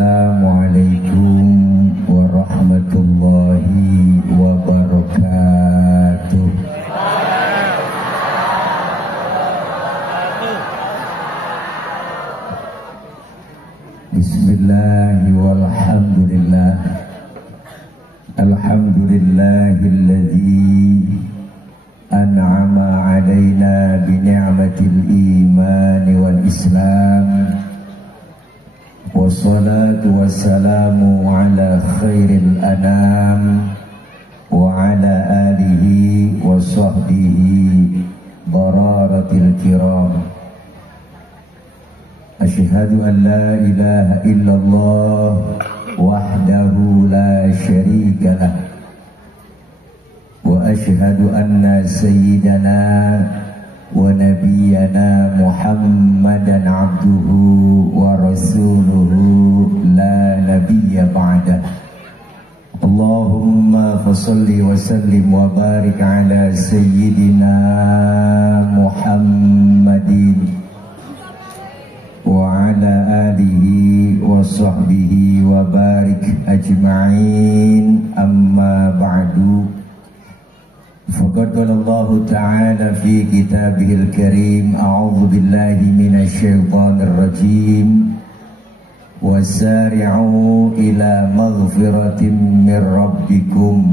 Assalamualaikum warahmatullahi wabarakatuh. Bismillahi walhamdulillah. Alhamdulillahilladzi an'ama alaina bi ni'matil iman wal islam. Wassalatu wassalamu ala khairil anam wa ala alihi wa sahbihi bararatil kiram. Asyhadu an la ilaha illallah wahdahu la syarika lah, wa asyhadu anna sayyidana wa nabiyyana Muhammadan abduhu wa rasuluhu la nabiyya ba'dah. Allahumma fasalli wa sallim wa barik ala sayyidina Muhammadin wa ala alihi wa sahbihi wa barik ajma'in. Amma ba'du. Faqad qala Allah Ta'ala fi kitabihil karim, a'udzu billahi minasy syaithanir rajim. Wasari'u ila maghfiratin mir rabbikum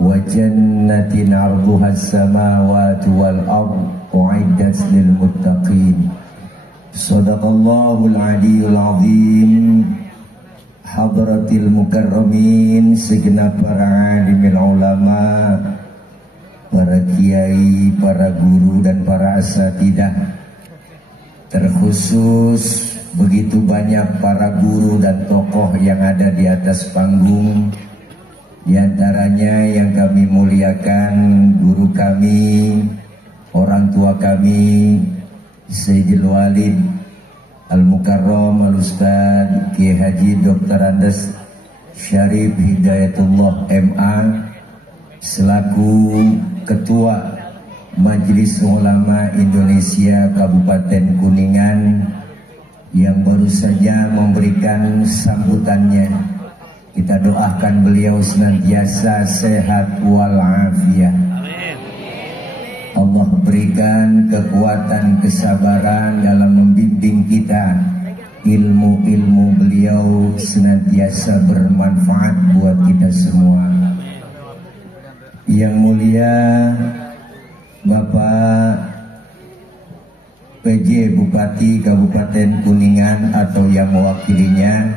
wa jannatin 'arduha as-samawati wal ardh u'iddat lil muttaqin. Shadaqallahul aliyyul azim. Hadratil mukarramin, segenap para alimil ulama, para kiai, para guru dan para asatidah, terkhusus begitu banyak para guru dan tokoh yang ada di atas panggung. Di antaranya yang kami muliakan guru kami, orang tua kami, Sayyidil Walid Al-Mukarram Al-Ustadz Kiai Haji Dr. Andes Syarif Hidayatullah MA selaku Ketua Majelis Ulama Indonesia Kabupaten Kuningan yang baru saja memberikan sambutannya. Kita doakan beliau senantiasa sehat walafiat. Allah berikan kekuatan, kesabaran dalam membimbing kita. Ilmu-ilmu beliau senantiasa bermanfaat buat kita semua. Yang mulia Bapak PJ Bupati Kabupaten Kuningan atau yang mewakilinya,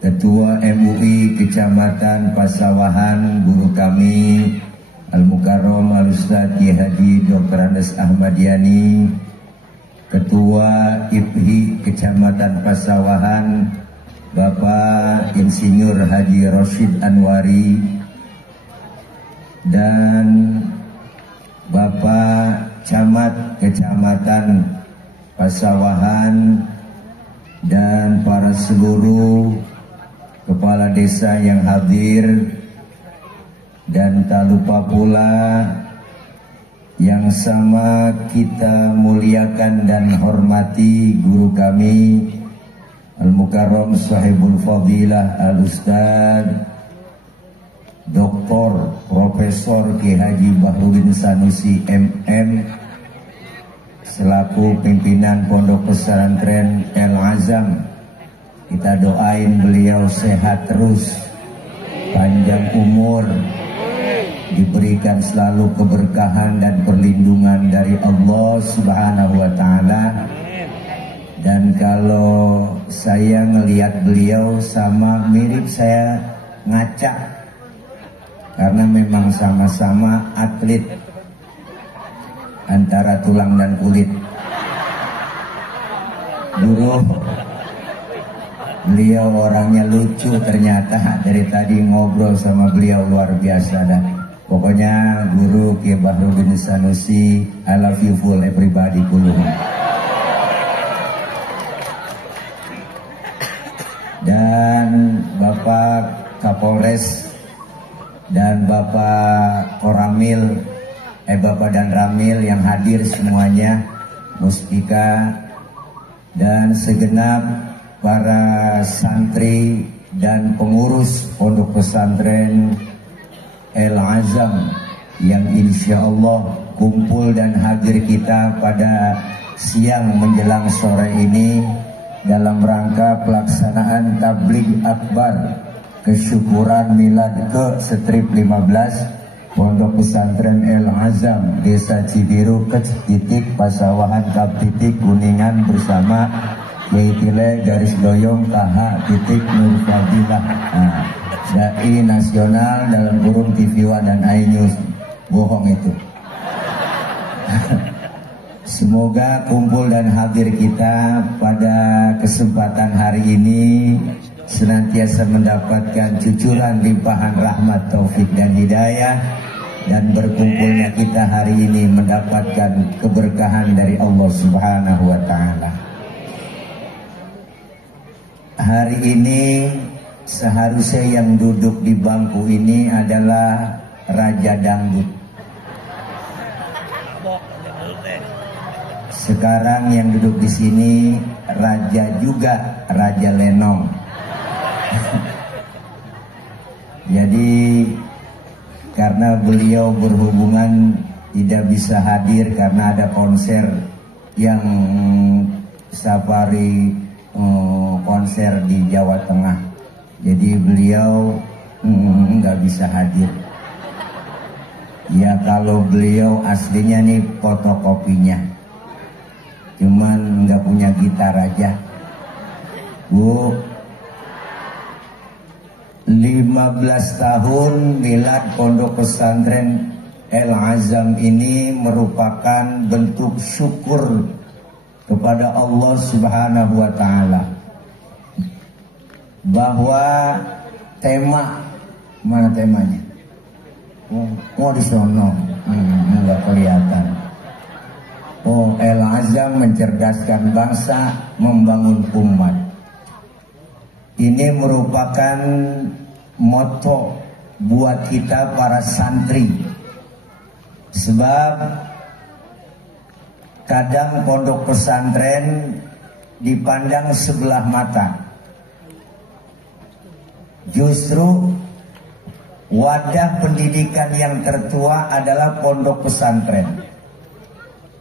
Ketua MUI Kecamatan Pasawahan, guru kami Al-Mukarram Al-Ustadz Kiai Haji Dr. Andes Ahmadiani, Ketua IPHI Kecamatan Pasawahan Bapak Insinyur Haji Rosyid Anwari, dan Bapak Camat Kecamatan Pasawahan, dan para seluruh kepala desa yang hadir. Dan tak lupa pula yang sama kita muliakan dan hormati guru kami Al-Mukarram Sahibul Fadilah Al-Ustadz Dr. Profesor Kiai Haji Bahrudin Sanusi MM selaku pimpinan Pondok Pesantren El Azam. Kita doain beliau sehat terus, panjang umur, diberikan selalu keberkahan dan perlindungan dari Allah Subhanahu wa Ta'ala. Dan kalau saya ngelihat beliau sama mirip saya ngaca, karena memang sama-sama atlet antara tulang dan kulit. Guru, beliau orangnya lucu ternyata. Dari tadi ngobrol sama beliau luar biasa dah. Pokoknya Guru Kiai Bahrudin Sanusi, I love you full everybody kulum. Dan Bapak Kapolres dan Bapak Koramil, Bapak dan Ramil yang hadir semuanya, Muspika, dan segenap para santri dan pengurus pondok pesantren El Azam yang insya Allah kumpul dan hadir kita pada siang menjelang sore ini dalam rangka pelaksanaan tabligh akbar kesyukuran milad ke-15 Pondok Pesantren El Azam Desa Cibiru Kec Pasawahan Kap Kuningan bersama Yaitile garis doyong KH Nur Fadilah Dai nasional dalam kurung TV One dan iNews. Bohong itu. Semoga kumpul dan hadir kita pada kesempatan hari ini senantiasa mendapatkan cucuran limpahan rahmat, taufik dan hidayah, dan berkumpulnya kita hari ini mendapatkan keberkahan dari Allah Subhanahu wa taala. Hari ini seharusnya yang duduk di bangku ini adalah Raja Dangdut. Sekarang yang duduk di sini raja juga, Raja Lenong. Jadi karena beliau berhubungan tidak bisa hadir karena ada konser yang safari konser di Jawa Tengah. Jadi beliau nggak bisa hadir. Ya kalau beliau aslinya nih fotokopinya, cuman nggak punya gitar aja. Bu, 15 tahun milad Pondok Pesantren El Azam ini merupakan bentuk syukur kepada Allah Subhanahu wa taala bahwa tema, mana temanya? Oh di sono, enggak kelihatan. Oh, El Azam mencerdaskan bangsa, membangun umat. Ini merupakan moto buat kita para santri. Sebab kadang pondok pesantren dipandang sebelah mata. Justru wadah pendidikan yang tertua adalah pondok pesantren.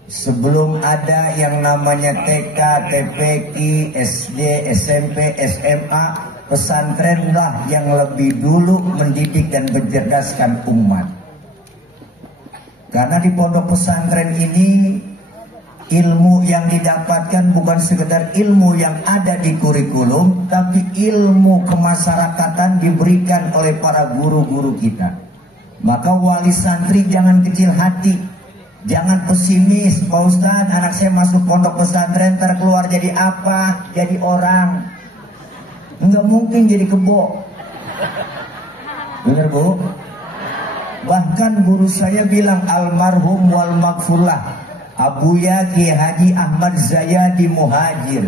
Sebelum ada yang namanya TK, TPQ, SD, SMP, SMA, pesantrenlah yang lebih dulu mendidik dan mencerdaskan umat. Karena di pondok pesantren ini ilmu yang didapatkan bukan sekedar ilmu yang ada di kurikulum, tapi ilmu kemasyarakatan diberikan oleh para guru-guru kita. Maka wali santri jangan kecil hati. Jangan pesimis, Pak Ustadz, anak saya masuk pondok pesantren terkeluar jadi apa? Jadi orang. Enggak mungkin jadi kebo. Benar Bu? Bahkan guru saya bilang almarhum wal maghfurlah Abuya Ki Haji Ahmad Zayadi Muhajir.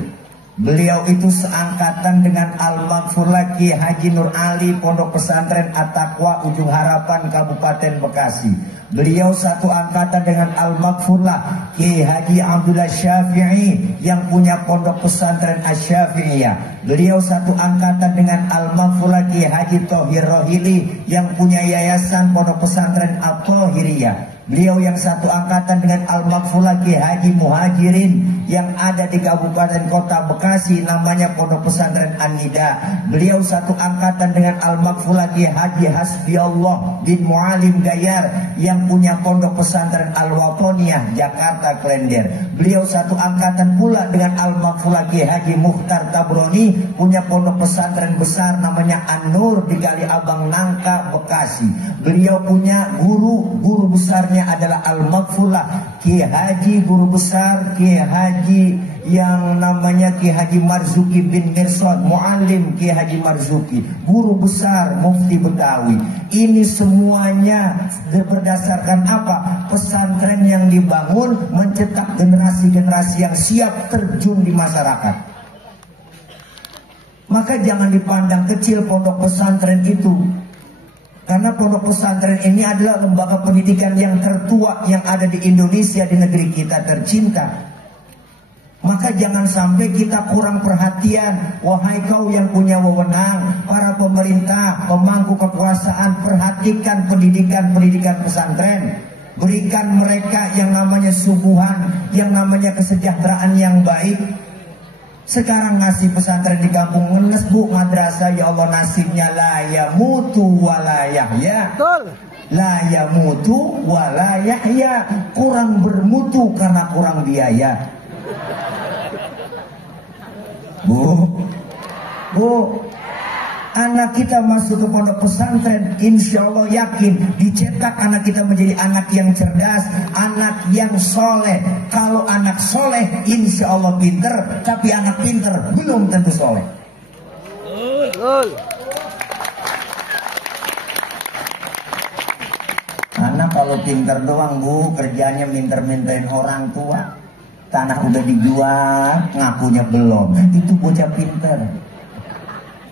Beliau itu seangkatan dengan Al-Maghfurlah Ki Haji Nur Ali Pondok Pesantren At-Taqwa Ujung Harapan Kabupaten Bekasi. Beliau satu angkatan dengan Al-Maghfurlah Ki Haji Abdullah Syafi'i yang punya Pondok Pesantren Asy-Syafi'iyah. Beliau satu angkatan dengan Al-Maghfurlah Ki Haji Thohir Rohili yang punya Yayasan Pondok Pesantren At-Thohiriyah. Beliau yang satu angkatan dengan Al-Maghfurlah Ki Haji Muhajirin yang ada di Kabupaten Kota Bekasi namanya Pondok Pesantren An-Nida. Beliau satu angkatan dengan Al-Maghfurlah Ki Haji Hasbiallah bin Mualim Gayar yang punya Pondok Pesantren Al-Watoniyah Jakarta Klender. Beliau satu angkatan pula dengan Al-Maghfurlah Ki Haji Mukhtar Tabroni punya Pondok Pesantren besar namanya An-Nur di Kali Abang Nangka Bekasi. Beliau punya guru besarnya adalah Al-Maghfurlah Ki Haji guru besar Ki Haji yang namanya Ki Haji Marzuki bin Mirsad, Muallim Ki Haji Marzuki, guru besar Mufti Betawi. Ini semuanya berdasarkan apa? Pesantren yang dibangun mencetak generasi-generasi yang siap terjun di masyarakat. Maka jangan dipandang kecil pondok pesantren itu. Karena pondok pesantren ini adalah lembaga pendidikan yang tertua yang ada di Indonesia, di negeri kita tercinta. Maka jangan sampai kita kurang perhatian. Wahai kau yang punya wewenang, para pemerintah, pemangku kekuasaan, perhatikan pendidikan pesantren. Berikan mereka yang namanya suguhan, yang namanya kesejahteraan yang baik. Sekarang ngasih pesantren di kampung ngenes bu, madrasah, ya Allah nasibnya la yamutu wa la yahya. La yamutu wa la yahya. Kurang bermutu karena kurang biaya. Bu, anak kita masuk ke pondok pesantren, insya Allah yakin dicetak anak kita menjadi anak yang cerdas, anak yang soleh. Kalau anak soleh, insya Allah pinter, tapi anak pinter belum tentu soleh. Anak kalau pinter doang bu, kerjanya minter-minterin orang tua. Tanah udah dijual, ngakunya belum. Itu bocah pinter.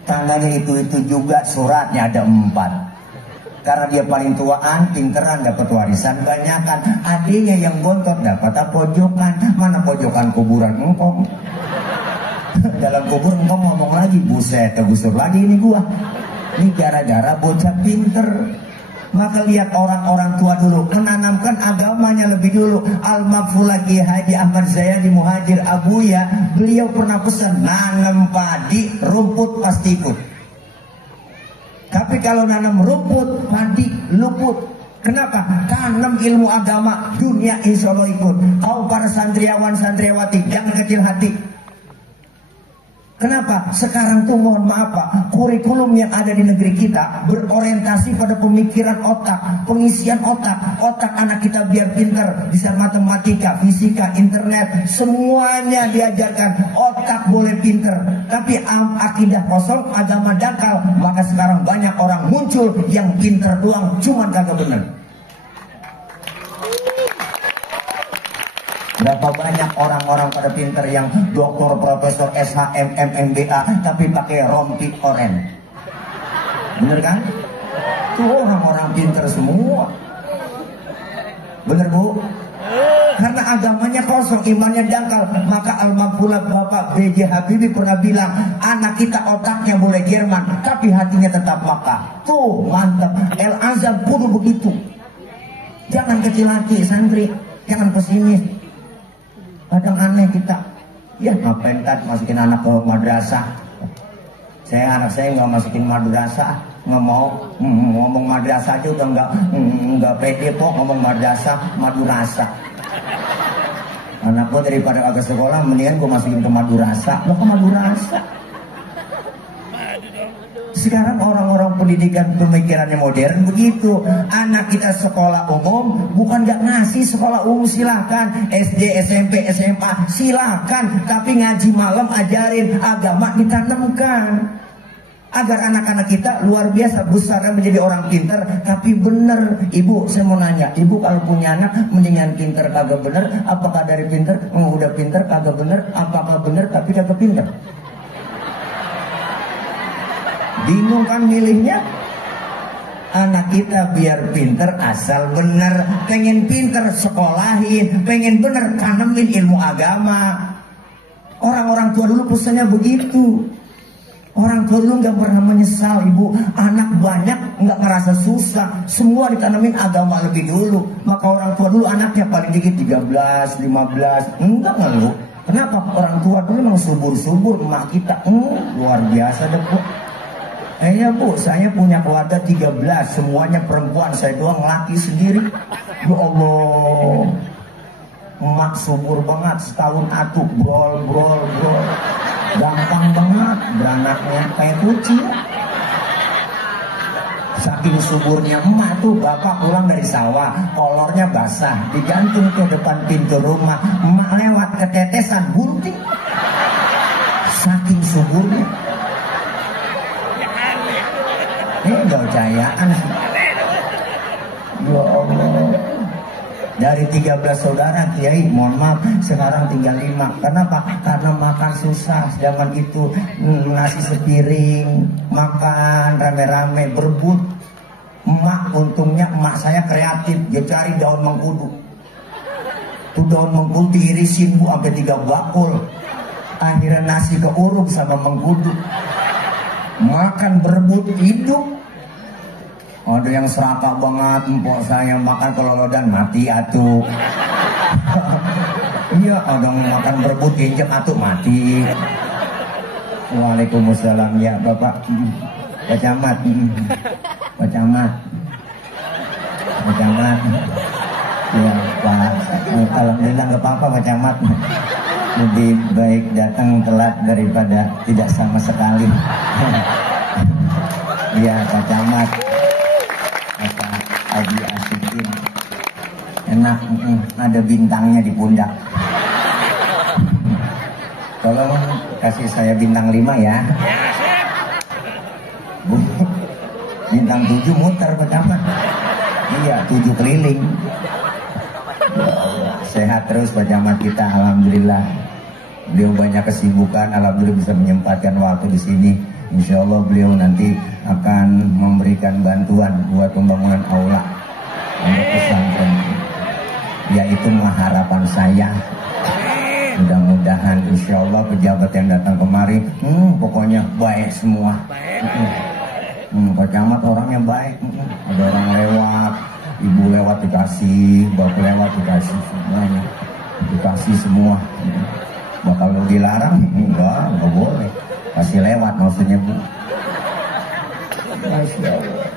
Tanahnya itu juga, suratnya ada 4. Karena dia paling tuaan, pinteran, dapat warisan banyakan. Adiknya yang bontot dapat pojokan. Mana pojokan kuburan engkong? Dalam kubur engkong ngomong lagi, buset, tegusur lagi ini gua. Ini gara-gara bocah pinter. Maka lihat orang-orang tua dulu, menanamkan agamanya lebih dulu. Al-Maghfurlah Kiai Haji Ahmad Zayadi Muhajir Abuya, beliau pernah pesan, nanam padi, rumput pasti ikut. Tapi kalau nanam rumput, padi luput. Kenapa? Tanam ilmu agama, dunia insya Allah ikut. Kau para santriawan santriawati, jangan kecil hati. Kenapa? Sekarang tuh mohon maaf Pak, kurikulum yang ada di negeri kita berorientasi pada pemikiran otak, pengisian otak. Otak anak kita biar pintar, bisa matematika, fisika, internet, semuanya diajarkan. Otak boleh pintar, tapi akidah kosong, agama dangkal. Maka sekarang banyak orang muncul yang pintar doang, cuman kagak bener. Berapa banyak orang-orang pada pinter yang doktor, profesor, SHM, MBA, tapi pakai rompi oren. Bener kan? Itu orang-orang pinter semua. Bener bu? Karena agamanya kosong, imannya dangkal. Maka Al-Maghfurlah Bapak B.J. Habibie pernah bilang, anak kita otaknya boleh Jerman, tapi hatinya tetap Makkah. Tuh mantap. El Azhar kudu begitu. Jangan kecil hati santri, jangan pesimis. Kadang aneh kita, ya ngapain kan masukin anak ke madrasah. Anak saya nggak masukin madrasah, nggak mau ngomong madrasah aja udah nggak pede kok ngomong madrasah, madrasah. Anak gua daripada agak sekolah, mendingan gua masukin ke madrasah. Lo ke madrasah. Sekarang orang-orang pendidikan pemikirannya modern begitu. Anak kita sekolah umum, bukan gak ngasih sekolah umum, silahkan. SD, SMP, SMA, silahkan. Tapi ngaji malam ajarin agama, ditanamkan. Agar anak-anak kita luar biasa besarnya menjadi orang pintar, tapi bener. Ibu, saya mau nanya, ibu kalau punya anak mendingan pintar kagak bener, apakah dari pintar udah pintar kagak bener, apakah bener tapi kagak pintar? Bingung kan milihnya? Anak kita biar pinter asal bener. Pengen pinter sekolahin, pengen bener tanemin ilmu agama. Orang-orang tua dulu pesannya begitu. Orang tua dulu gak pernah menyesal ibu. Anak banyak gak ngerasa susah, semua ditanemin agama lebih dulu. Maka orang tua dulu anaknya paling dikit 13, 15. Enggak ngeluh. Kenapa? Orang tua dulu memang subur-subur. Emak kita luar biasa deh bu. Ya bu, saya punya keluarga 13, semuanya perempuan, saya doang laki sendiri. Ya Allah, emak subur banget, setahun atuh, brol. Gampang banget, beranaknya kayak kucing. Saking suburnya emak tuh, bapak pulang dari sawah, kolornya basah, digantung ke depan pintu rumah. Emak lewat ketetesan bunting. Saking suburnya. Gak percayaan. Ya Allah. Dari 13 saudara Kiai, mohon maaf, sekarang tinggal 5. Kenapa? Karena makan susah. Sedangkan itu nasi sepiring, makan rame-rame, berebut. Untungnya emak saya kreatif, dia cari daun mengkudu. Tuh daun mengkudu diirisin Bu sampai 3 bakul. Akhirnya nasi keurung sama mengkudu. Makan berebut hidup. Ada yang serakah banget, empok saya makan kelolodan mati atuh. Iya, ada yang makan berebut injek atuh mati. Waalaikumsalam ya Bapak. Pak Camat. Pak Camat. Pak Camat. Ya Pak, alhamdulillah nggak apa-apa Pak Camat. Lebih baik datang telat daripada tidak sama sekali. Iya Pak Camat. Bapak Haji Asikin. Enak, ada bintangnya di pundak. Tolong kasih saya bintang 5 ya. Bintang 7 muter Pak Camat. Iya, 7 keliling. Sehat terus Pak Camat kita, alhamdulillah. Beliau banyak kesibukan, alhamdulillah bisa menyempatkan waktu di sini. Insya Allah beliau nanti akan memberikan bantuan buat pembangunan aula untuk pesantren. Yaitu harapan saya. Mudah-mudahan insya Allah pejabat yang datang kemari, pokoknya baik semua. Pak Camat orangnya baik. Ada orang lewat, ibu lewat dikasih, bapak lewat dikasih, semuanya dikasih semua. Bakal lo dilarang? Enggak boleh. Kasih lewat maksudnya Bu. Masya Allah.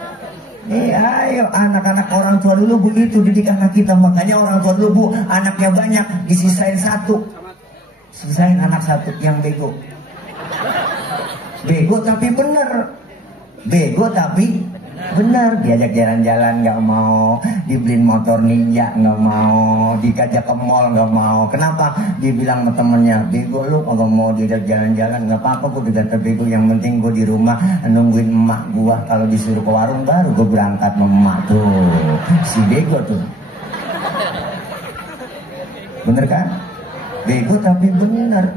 Ayo anak-anak orang tua dulu begitu didik anak kita. Makanya orang tua dulu Bu, anaknya banyak disisain 1. Sisain anak 1 yang bego. Bego tapi bener. Bego tapi bener. Diajak jalan-jalan nggak mau, dibeliin motor ninja nggak mau, dikajak ke mall nggak mau. Kenapa? Dibilang sama temennya, bego lu nggak mau diajak jalan-jalan. Nggak apa-apa gue dikata bego, yang penting gue di rumah nungguin emak gue. Kalau disuruh ke warung baru gue berangkat sama emak tuh. Si bego tuh. Bener kan? Bego tapi bener.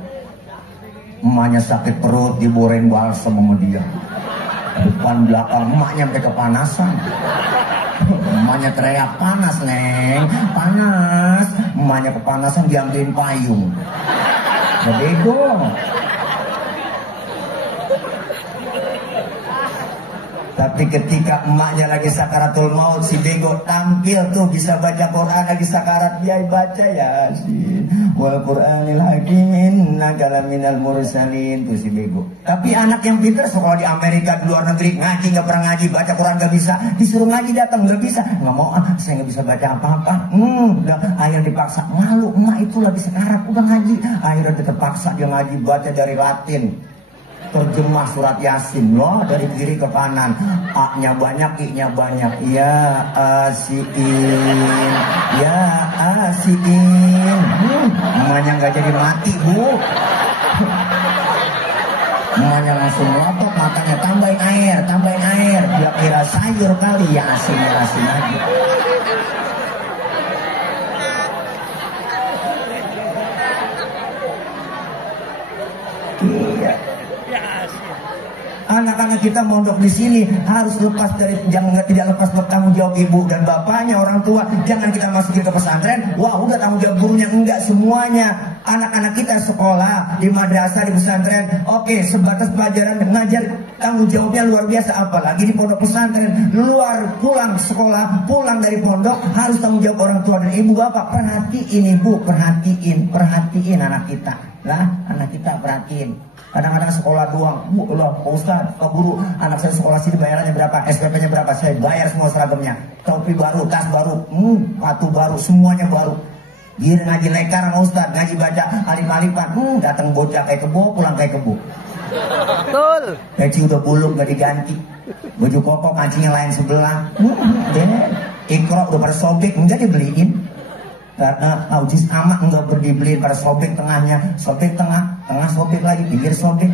Emaknya sakit perut diborain balsam sama dia. Depan belakang emaknya sampai kepanasan. Emaknya teriak, panas Neng, panas. Emaknya kepanasan diambilin payung. Ya bego. Tapi ketika emaknya lagi sakaratul maut, si bego tampil tuh bisa baca Quran lagi sakarat, dia baca Yasin wal Qur'anil hakim innaka laminal mursalin, tuh si bego. Tapi anak yang pintar sekolah di Amerika, di luar negeri, ngaji nggak pernah ngaji, baca Quran nggak bisa, disuruh ngaji datang nggak bisa, nggak mau, saya nggak bisa baca apa-apa. Udah akhirnya dipaksa, malu emak itu lagi sekarat udah ngaji, akhirnya terpaksa dia ngaji, baca dari Latin. Terjemah surat Yasin loh dari kiri ke kanan, A-nya banyak, I-nya banyak. Ya Asiin, ya Asiin. Emaknya nggak jadi mati Bu. Emaknya langsung melotot matanya, tambahin air. Dia kira sayur kali, ya Asin lagi. Iya. Anak-anak kita mondok di sini harus lepas dari, tidak lepas bertanggung jawab ibu dan bapaknya, orang tua. Jangan kita masukin ke pesantren, wah udah tanggung jawab gurunya. Enggak semuanya. Anak-anak kita sekolah di madrasah, di pesantren, oke, sebatas pelajaran ngajar, tanggung jawabnya luar biasa. Apalagi di pondok pesantren, pulang sekolah, pulang dari pondok, harus tanggung jawab orang tua dan ibu bapak. Perhatiin ibu, perhatiin anak kita. Lah, anak kita perhatiin. Kadang-kadang sekolah doang, loh Pak Ustadz, Pak Guru, anak saya sekolah sini bayarannya berapa, SPP-nya berapa, saya bayar semua seragamnya, topi baru, tas baru, sepatu baru, semuanya baru. Dia ngaji lekar sama Ustadz, ngaji baca alif-alifan, datang bocah kayak kebo, pulang kayak kebo. Betul. Peci udah buluk gak diganti, baju koko kancingnya lain sebelah, Iqra udah pada sobek, enggak dibeliin. Karena aujis amak enggak dibeliin, pada sobek tengahnya, sobek tengah sobek lagi, pinggir sobek.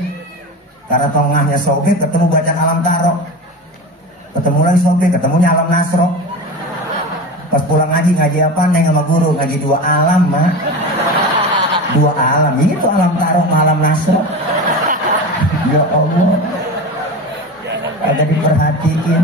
Karena tengahnya sobek, ketemu bacaan alam taro, ketemu lagi sobek, ketemunya alam nasro. Pas pulang ngaji apa neng sama guru, ngaji 2 alam mah, 2 alam, itu alam taro sama alam nasro. Ya Allah, ada diperhatiin.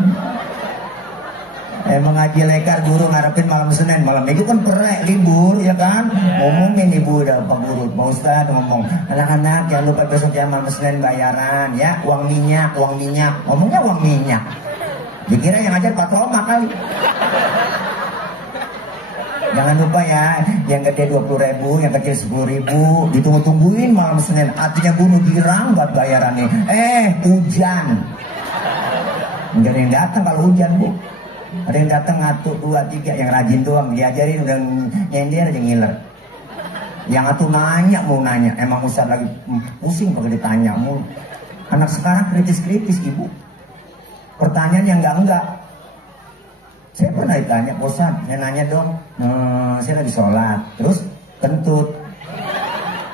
Emang ngaji lekar guru ngarepin malam Senin, malam Minggu kan perek libur ya kan. Ngomongin ibu udah Pak Guru, Pak Ustadz ngomong, anak-anak jangan lupa besok ya malam Senin bayaran ya, uang minyak. Ngomongnya uang minyak. Dikira yang ngajar Pak Roma kali. Jangan lupa ya, yang gede 20.000, yang kecil 10.000, ditunggu-tungguin malam Senin. Artinya bunuh dirang buat bayarannya. Hujan. Nggak ada yang datang kalau hujan, Bu. Ada yang datang 1, 2, 3, yang rajin doang diajarin udah nyender aja ngiler. Yang atuh mau nanya, emang Ustaz lagi pusing kalau ditanya mulu. Anak sekarang kritis-kritis, Ibu. Pertanyaan yang enggak. Saya pernah ditanya, Ustaz, saya nanya dong, saya lagi sholat, terus kentut.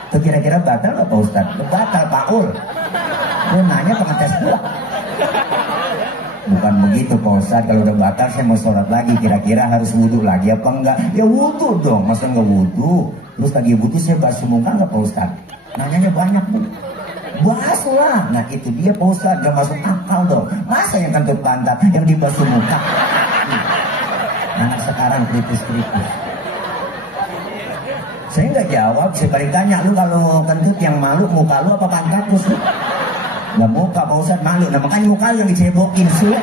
Itu kira-kira batal nggak Pak Ustaz? Batal, Pak Ul. Lu nanya pengetes gua. Bukan begitu Pak Ustadz, kalau udah batal saya mau sholat lagi, kira-kira harus wudhu lagi apa enggak? Ya wudhu dong, masa enggak wudhu? Terus lagi wudhu saya basuh muka enggak Pak Ustadz? Nanyanya banyak Bu. Basuh lah. Nah itu dia Pak Ustadz, gak masuk akal dong. Masa yang kentut pantat, yang dibasuh muka? Anak sekarang kritis-kritis. Saya nggak jawab, saya balik tanya, lu kalau kentut yang malu muka lu apa pantat lu? Nggak muka Pak Ustadz malu, nah makanya muka yang dicebokin sulit.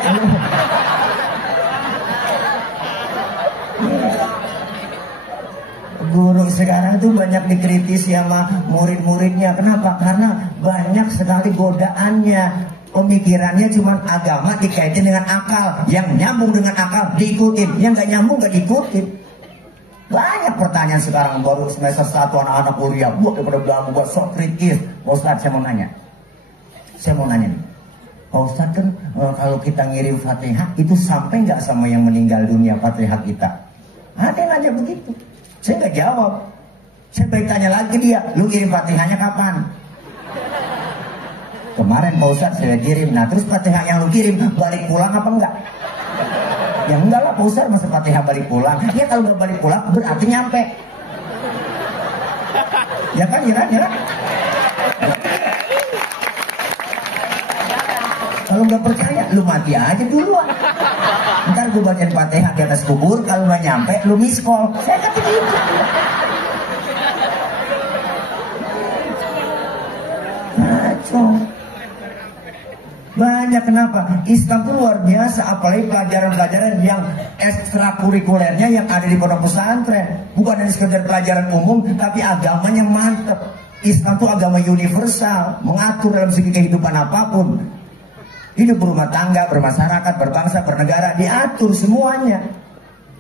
Guru sekarang itu banyak dikritisi sama murid-muridnya. Kenapa? Karena banyak sekali godaannya. Pemikirannya cuma agama dikaitin dengan akal. Yang nyambung dengan akal diikutin, yang nggak nyambung nggak diikutin. Banyak pertanyaan sekarang baru semester 1 anak-anak kuliah. Buat daripada belamu buat sok kritis. Pak Ustadz saya mau nanya nih, Pak Ustadz kan kalau kita ngirim Fatihah itu sampai nggak sama yang meninggal dunia Fatihah kita? Ada yang nanya begitu. Saya nggak jawab. Saya baik tanya lagi dia, lu kirim Fatihahnya kapan? Kemarin Pak Ustadz saya kirim. Nah terus Fatihah yang lu kirim balik pulang apa enggak? Ya enggak lah Pak Ustadz, masa Fatihah balik pulang? Ya kalau nggak balik pulang berarti nyampe. Ya kan, ya kan? Kalau nggak percaya, lu mati aja duluan. Ntar gue bacain Fatihah di atas kubur, kalau nggak nyampe, lu miss call. Saya kata gitu. Kacau. Banyak kenapa? Islam itu luar biasa, apalagi pelajaran-pelajaran yang ekstrakurikulernya yang ada di pondok pesantren. Bukan hanya sekedar pelajaran umum, tapi agamanya mantep. Islam itu agama universal, mengatur dalam segi kehidupan apapun. Hidup berumah tangga, bermasyarakat, berbangsa, bernegara, diatur semuanya.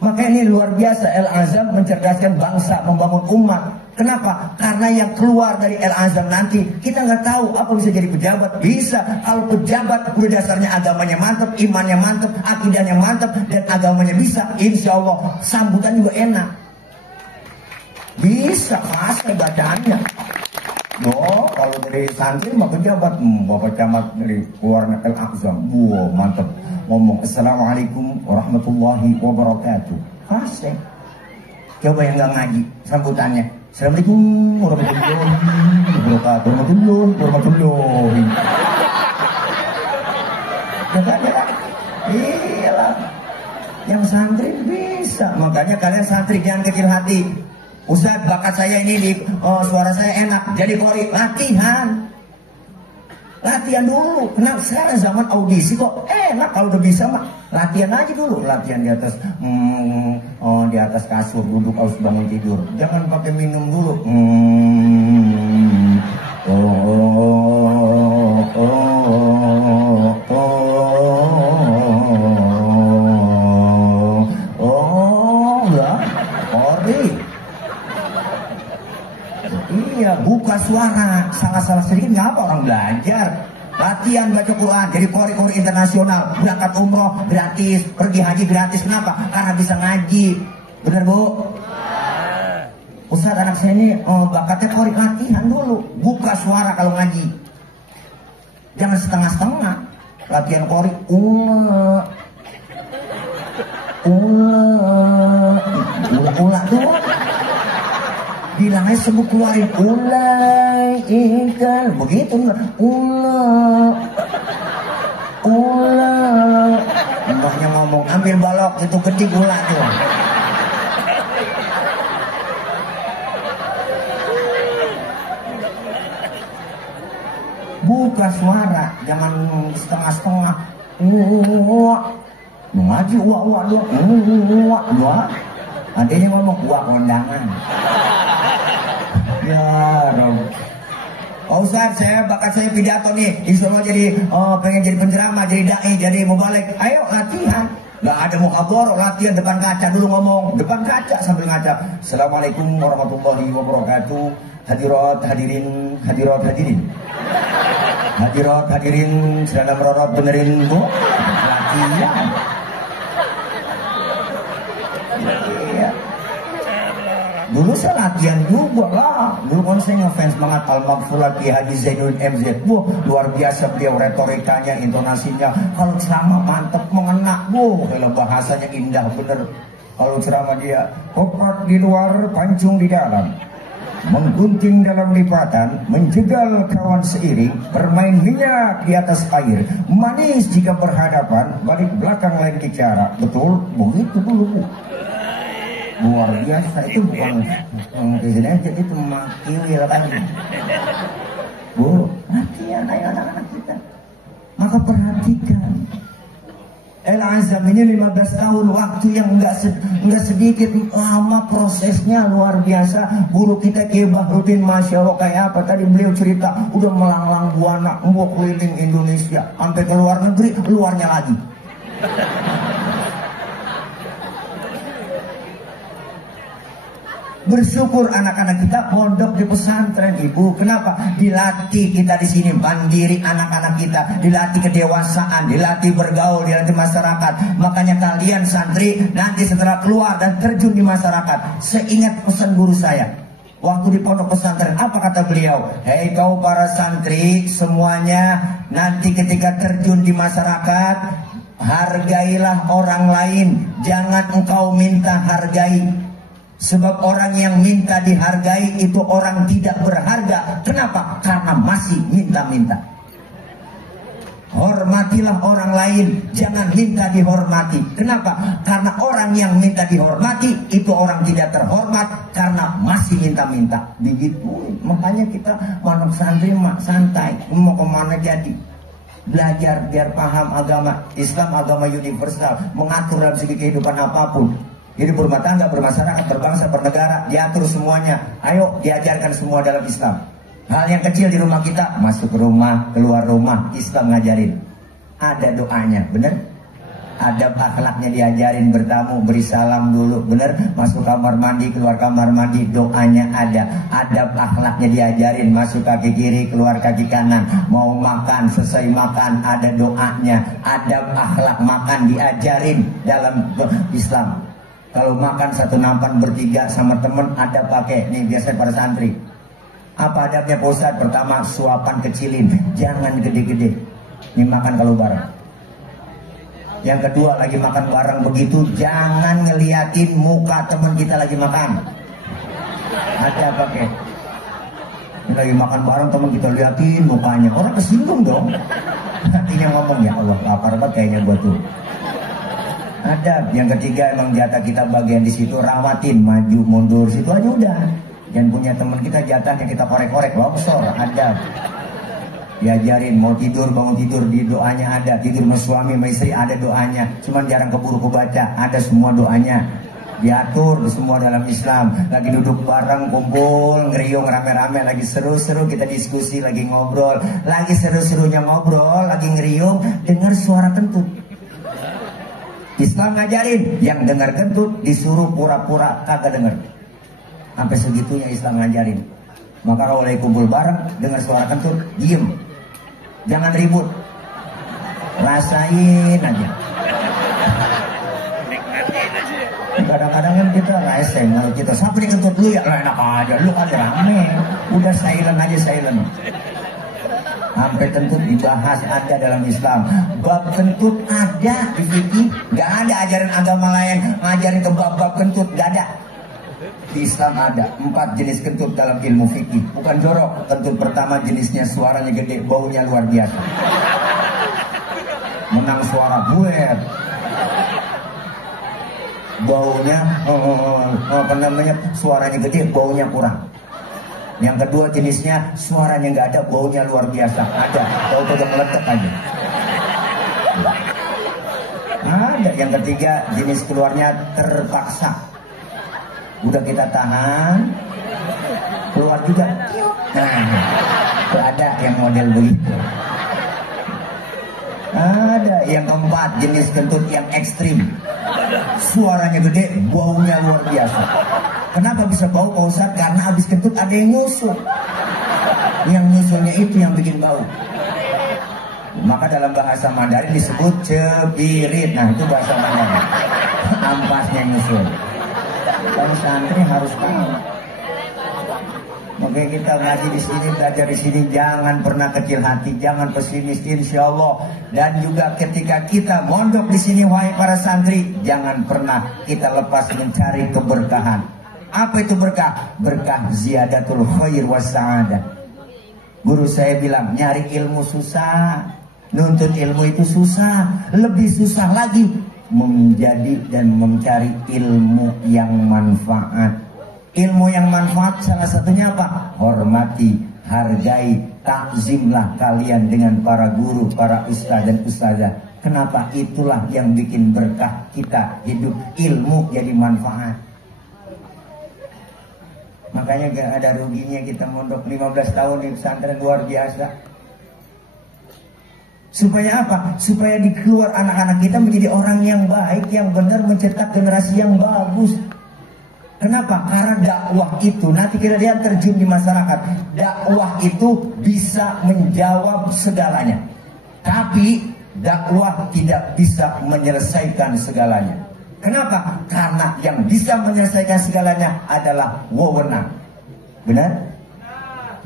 Maka ini luar biasa, Al-Azam mencerdaskan bangsa, membangun umat. Kenapa? Karena yang keluar dari Al-Azam nanti, kita nggak tahu apa bisa jadi pejabat. Bisa, kalau pejabat udah dasarnya agamanya mantap, imannya mantap, akidahnya mantap, dan agamanya bisa, insya Allah sambutan juga enak. Bisa, fase bacaannya. Oh, kalau dari santri mah pejabat, bapak camat dari keluarnya Al-Azam, wow mantep, ngomong Assalamualaikum warahmatullahi wabarakatuh, fase. Coba yang nggak ngaji, sambutannya Assalamualaikum warahmatullahi wabarakatuh, warahmatullahi. Ya, iya lah. Yang santri bisa, makanya kalian santri jangan kecil hati. Ustaz, bakat saya ini suara saya enak, jadi qori, latihan dulu. Kenapa sekarang zaman audisi kok enak, kalau udah bisa mah latihan aja dulu, latihan di atas kasur, duduk harus bangun tidur, jangan pakai minum dulu. Buka suara, salah-salah sedikit nggak apa orang belajar. Latihan baca Quran, jadi qori internasional, berangkat umroh gratis, pergi haji gratis. Kenapa? Karena bisa ngaji. Bener Bu? Ustaz, anak saya ini bakatnya qori, latihan dulu. Buka suara kalau ngaji. Jangan setengah-setengah. Latihan qori, ula tuh. Bilangnya sebut keluarin ulai ikan begitu, ula mbaknya ngomong, ambil balok itu gede gula tuh. Buka suara, jangan setengah-setengah. Ngaji uak dua. Adanya ngomong uak kondangan. Ya Rob. Oh Ustaz, bakat saya pidato nih. Disuruh jadi, pengen jadi penceramah, jadi dai, jadi mubalik. Ayo latihan. Gak ada muka borok, latihan depan kaca dulu ngomong. Depan kaca sambil ngaca. Assalamualaikum warahmatullahi wabarakatuh. Hadirat hadirin, hadirat hadirin. Hadirat hadirin, sedang merorot benerin bu. Latihan. Iya. Dulu saya latihan juga lah. Dulu kan saya ngefans banget Al-Maghfurlah Kiai Haji Zainuddin MZ. Wah, luar biasa beliau, retorikanya, intonasinya. Kalau ceramah mantep, mengena. Kalau bahasanya indah bener. Kalau ceramah dia kopat di luar, pancung di dalam, menggunting dalam lipatan, menjegal kawan seiring, bermain minyak di atas air, manis jika berhadapan, balik belakang lain bicara. Betul, begitu dulu. Luar biasa, itu bukan presiden, itu makil kan. Bu, latihan ayo anak-anak kita. Maka perhatikan. El Azam ini 15 tahun, waktu yang enggak sedikit, lama prosesnya luar biasa. Guru kita Kiai Bahrudin, Masya Allah, kayak apa tadi beliau cerita, udah melanglang buana, mau keliling Indonesia, sampai ke luar negeri, keluarnya lagi. Bersyukur anak-anak kita pondok di pesantren, Ibu. Kenapa? Dilatih kita di sini, mandiri anak-anak kita, dilatih kedewasaan, dilatih bergaul, dilatih masyarakat. Makanya kalian santri nanti setelah keluar dan terjun di masyarakat, seingat pesan guru saya waktu di pondok pesantren, apa kata beliau? Hei kau para santri semuanya, nanti ketika terjun di masyarakat, hargailah orang lain, jangan engkau minta hargai. Sebab orang yang minta dihargai itu orang tidak berharga. Kenapa? Karena masih minta-minta. Hormatilah orang lain, jangan minta dihormati. Kenapa? Karena orang yang minta dihormati itu orang tidak terhormat karena masih minta-minta. Begitu. Makanya kita pondok santri santai, mau kemana jadi. Belajar biar paham agama Islam, agama universal, mengatur dalam segi kehidupan apapun. Hidup berumah tangga, bermasyarakat, berbangsa, bernegara, diatur semuanya. Ayo diajarkan semua dalam Islam. Hal yang kecil di rumah kita, masuk rumah, keluar rumah, Islam ngajarin. Ada doanya, bener? Adab akhlaknya diajarin, bertamu, beri salam dulu, bener? Masuk kamar mandi, keluar kamar mandi, doanya ada. Adab akhlaknya diajarin, masuk kaki kiri, keluar kaki kanan. Mau makan, selesai makan, ada doanya. Adab akhlak makan diajarin dalam Islam. Kalau makan satu nampan bertiga sama temen, ada pakai, nih biasanya para santri. Apa adabnya Pak Ustadz? Pertama, suapan kecilin, jangan gede-gede. Ini makan kalau bareng. Yang kedua, lagi makan bareng begitu, jangan ngeliatin muka temen kita lagi makan. Ada pakai. Ini lagi makan bareng temen kita liatin mukanya, orang kesinggung dong. Hatinya ngomong, ya Allah lapar banget kayaknya buat tuh. Adab. Yang ketiga, emang jatah kita bagian di situ, rawatin, maju mundur situ aja udah. Jangan punya teman kita jatahnya kita korek-korek, longsor. Adab. Diajarin mau tidur, bangun tidur, di doanya ada. Tidur sama suami sama istri ada doanya, cuman jarang keburu kebaca, ada semua doanya. Diatur semua dalam Islam. Lagi duduk bareng, kumpul, ngeriung rame-rame, lagi seru-seru kita diskusi, lagi ngobrol, lagi seru-serunya ngobrol, lagi ngeriung, dengar suara kentut. Islam ngajarin, yang dengar kentut disuruh pura-pura kagak denger. Sampai segitunya Islam ngajarin. Maka kalau lagi kumpul bareng, dengar suara kentut, diem, jangan ribut, rasain aja. Kadang-kadang kan kita rese, kalau kita sampai kentut lu ya enak aja, lu kan rame, udah silent aja, silent. Sampai kentut dibahas ada dalam Islam. Bab kentut ada di fikih, nggak ada ajaran agama lain ngajarin ke bab-bab kentut, nggak ada. Di Islam ada 4 jenis kentut dalam ilmu fikih. Bukan jorok. Kentut pertama jenisnya suaranya gede, baunya luar biasa. Menang suara buet. baunya apa namanya, suaranya gede, baunya kurang. Yang kedua jenisnya suaranya nggak ada, baunya luar biasa. Ada, bau udah meledak aja. Ada. Yang ketiga jenis keluarnya terpaksa. Udah kita tahan, keluar juga. Nah, itu ada yang model begitu. Ada. Yang keempat jenis kentut yang ekstrim. Suaranya gede, baunya luar biasa. Kenapa bisa bau, Pak Ustadz? Karena habis kentut ada yang nyusul. Yang nyusulnya itu yang bikin bau. Maka dalam bahasa Mandarin disebut cebirit. Nah, itu bahasa Mandarin. Ampasnya nyusul. Dan santri harus tahu. Makanya kita ngaji di sini, belajar di sini, jangan pernah kecil hati, jangan pesimis, insya Allah. Dan juga ketika kita mondok di sini, wahai para santri, jangan pernah kita lepas mencari keberkahan. Apa itu berkah? Berkah ziyadatul khair was sa'adah. Guru saya bilang, nyari ilmu susah, nuntut ilmu itu susah, lebih susah lagi menjadi dan mencari ilmu yang manfaat. Ilmu yang manfaat salah satunya apa? Hormati, hargai, takzimlah kalian dengan para guru, para ustaz dan ustazah. Kenapa? Itulah yang bikin berkah kita hidup, ilmu jadi manfaat. Makanya gak ada ruginya kita mondok 15 tahun di pesantren, luar biasa. Supaya apa? Supaya di keluar anak-anak kita menjadi orang yang baik, yang benar, mencetak generasi yang bagus. Kenapa? Karena dakwah itu, nanti kita lihat terjun di masyarakat, dakwah itu bisa menjawab segalanya. Tapi dakwah tidak bisa menyelesaikan segalanya. Kenapa? Karena yang bisa menyelesaikan segalanya adalah wewenang. Benar?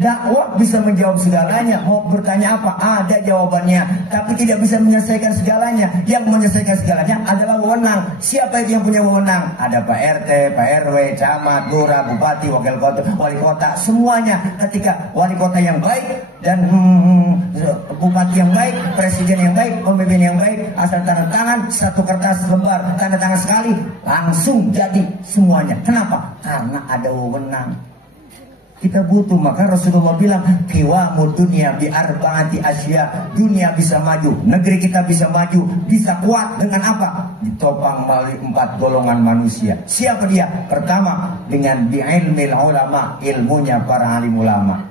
Dakwah bisa menjawab segalanya. Mau bertanya apa? Ada jawabannya. Tapi tidak bisa menyelesaikan segalanya. Yang menyelesaikan segalanya adalah wewenang. Siapa itu yang punya wewenang? Ada Pak RT, Pak RW, camat, lurah, bupati, wakil kota, wali kota. Semuanya. Ketika wali kota yang baik dan bupati yang baik, presiden yang baik, pemimpin yang baik, asal tanda tangan, satu kertas lembar, tanda tangan sekali, langsung jadi semuanya. Kenapa? Karena ada wewenang. Kita butuh, maka Rasulullah bilang qiwamud dunya bi arba'ati asya. Dunia bisa maju, negeri kita bisa maju, bisa kuat dengan apa? Ditopang melalui 4 golongan manusia. Siapa dia? Pertama, dengan bi'ilmil ulama, ilmunya para alim ulama.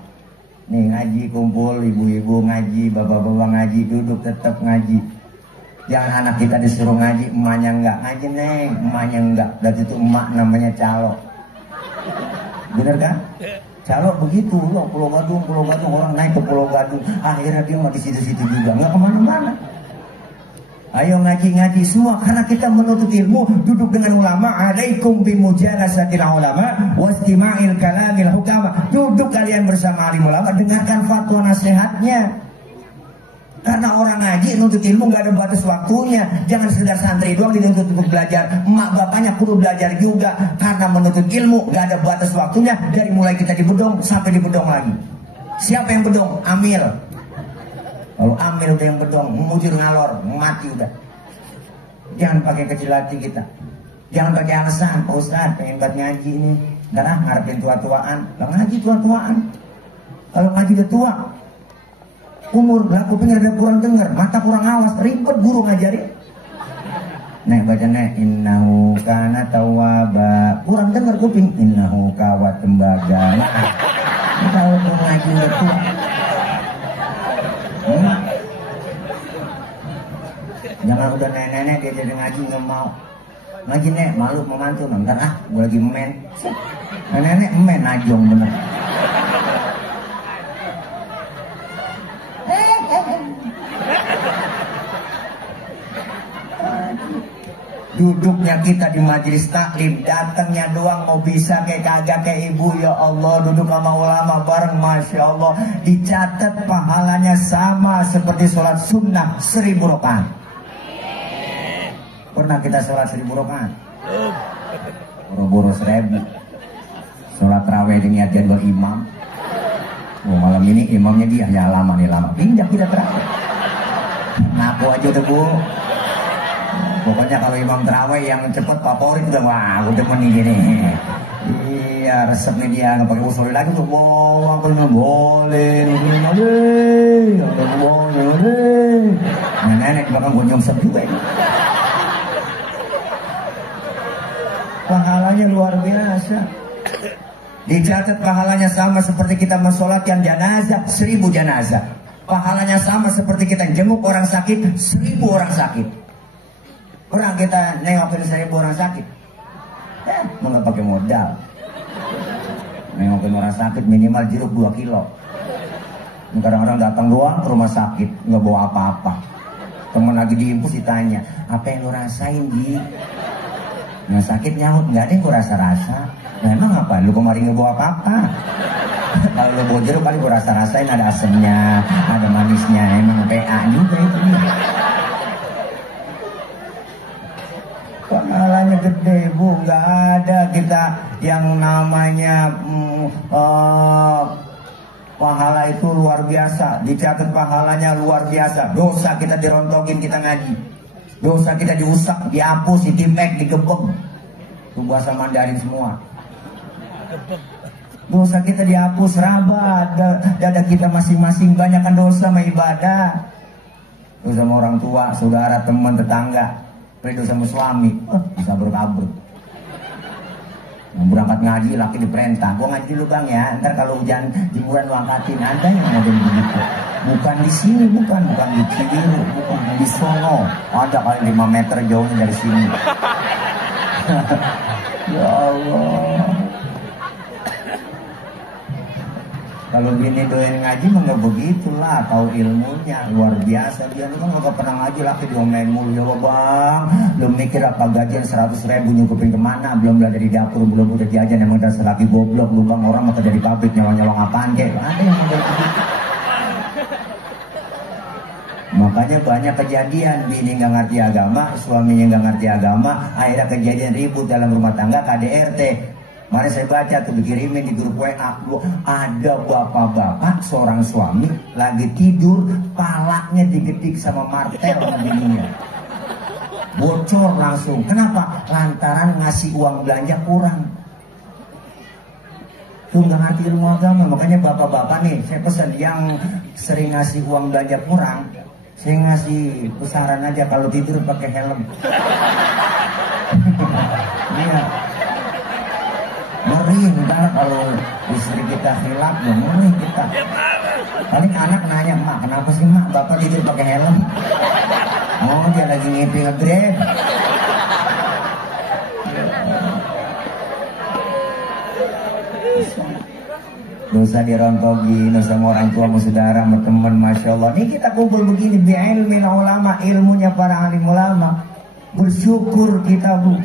Nih ngaji kumpul, ibu-ibu ngaji, bapak-bapak ngaji, duduk tetap ngaji. Jangan anak kita disuruh ngaji, emaknya enggak. Ngaji neng, emaknya enggak. Dan itu emak namanya calo. Bener kan? Calo begitu loh, Pulau Gadung orang naik ke Pulau Gadung, akhirnya dia mah di situ-situ juga, nggak kemana-mana. Ayo ngaji-ngaji semua, karena kita menuntut ilmu, duduk dengan ulama. Alaikum bimujalasatil ulama wastima'il kalamil hukama. Duduk kalian bersama alim ulama, dengarkan fatwa nasihatnya. Karena orang ngaji nuntut ilmu nggak ada batas waktunya. Jangan sekedar santri doang dituntut untuk belajar. Emak bapaknya perlu belajar juga. Karena menuntut ilmu nggak ada batas waktunya. Dari mulai kita di bedong sampai di bedong lagi. Siapa yang bedong? Amil. Kalau amil udah yang bedong, mujur ngalor, mati udah. Jangan pakai kecil hati kita. Jangan pakai alasan, Pak Ustadz pengen buat ngaji ini. Nggak lah, ngarepin tua-tuaan. Lah ngaji tua-tuaan. Kalau ngaji udah tua, umur lah kuping ada kurang dengar, mata kurang awas, ribet guru ngajarin. Nek bacanya innahu kana tawwaba, kurang dengar kuping, innahu kawat tembaga. Kalau tuh ngaji udah tua. Jangan udah nenek-nenek dia jadi ngaji nggak mau. Ngaji nek malu memantu, ntar gue lagi men. Nenek men najong bener. Duduknya kita di majelis taklim, datangnya doang mau bisa kayak kagak kayak ibu, ya Allah. Duduk sama ulama bareng, masya Allah, dicatat pahalanya sama seperti sholat sunnah 1000 rakaat. Pernah kita sholat 1000 rakaat? Buru-buru 1000. Sholat raweh dengan jadwal imam. Oh, malam ini imamnya dia, ya lama nih lama. Pindah kita terakhir. Ngaku aja tuh bu. Pokoknya kalau imam terawih yang cepet favorit udah wah udah demen gini. Iya resepnya dia nggak pakai usul lagi tuh. Wow apa nggak boleh, boleh. Nenek bakal gue nyungsep juga ini. Pahalanya luar biasa. Dicatat pahalanya sama seperti kita mensolatkan jenazah 1000 jenazah. Pahalanya sama seperti kita jenguk orang sakit 1000 orang sakit. Orang kita nengokin 1000 orang sakit, nggak pakai modal. Nengokin orang sakit minimal jeruk 2 kilo. Kadang-kadang datang doang ke rumah sakit nggak bawa apa-apa. Temen lagi diimpus ditanya, apa yang lu rasain Ji? Yang sakit nyahut, nggak ada yang gue rasa-rasa. Nah emang apa? Lu kemarin nggak bawa apa-apa. Kalau lu bawa jeruk kali gue rasa-rasain ada asemnya, ada manisnya. Emang PA juga itu. Pahalanya gede bu, nggak ada kita yang namanya pahala itu luar biasa. Dicatat pahalanya luar biasa. Dosa kita dirontokin kita ngaji. Dosa kita diusak, dihapus, ditimek, digebeng. Itu bahasa Mandarin semua. Dosa kita dihapus, rabat. Dada kita masing-masing banyakkan dosa sama ibadah. Dosa sama orang tua, saudara, teman, tetangga. Dosa sama suami, bisa berkabut. Berangkat ngaji, laki diperintah. Gua ngaji dulu bang ya, ntar kalau hujan jemuran lu angkatin. Ada yang model begitu. Bukan di sini, bukan di Cibiru, bukan di Sono. Ada kali 5 meter jauhnya dari sini. Ya Allah. Kalau gini doain ngaji mah nggak begitulah, tahu ilmunya luar biasa dia. Lu kan nggak pernah ngaji lagi diomelin mulu ya bang. Belum mikir apa gajian 100.000 nyukupin kemana, belum dari dapur, belum udah jajan emang dasar lagi goblok lu bang. Orang mata dari pabrik nyolong-nyolong apaan kek? Ada yang model begitu. Makanya banyak kejadian bini nggak ngerti agama, suaminya nggak ngerti agama, akhirnya kejadian ribut dalam rumah tangga KDRT. Mari saya baca tuh dikirimin di grup WA, ada bapak-bapak seorang suami lagi tidur, palanya digedik sama martel sama bininya. Bocor langsung. Kenapa? Lantaran ngasih uang belanja kurang. Tuh nggak ngerti ilmu agama. Makanya bapak-bapak nih, saya pesan yang sering ngasih uang belanja kurang, saya ngasih pesaran aja kalau tidur pakai helm. Iya. Ngeri ntar kalau istri kita hilap, ngeri kita. Paling anak nanya, mak kenapa sih mak bapak tidur pakai helm? Oh dia lagi ngipi nge-grab. Dosa dirontogi, dosa sama orang tua, sama saudara, sama teman, masya Allah. Ini kita kumpul begini, bi'ilmin ulama, ilmunya para alim ulama. Bersyukur kita bu.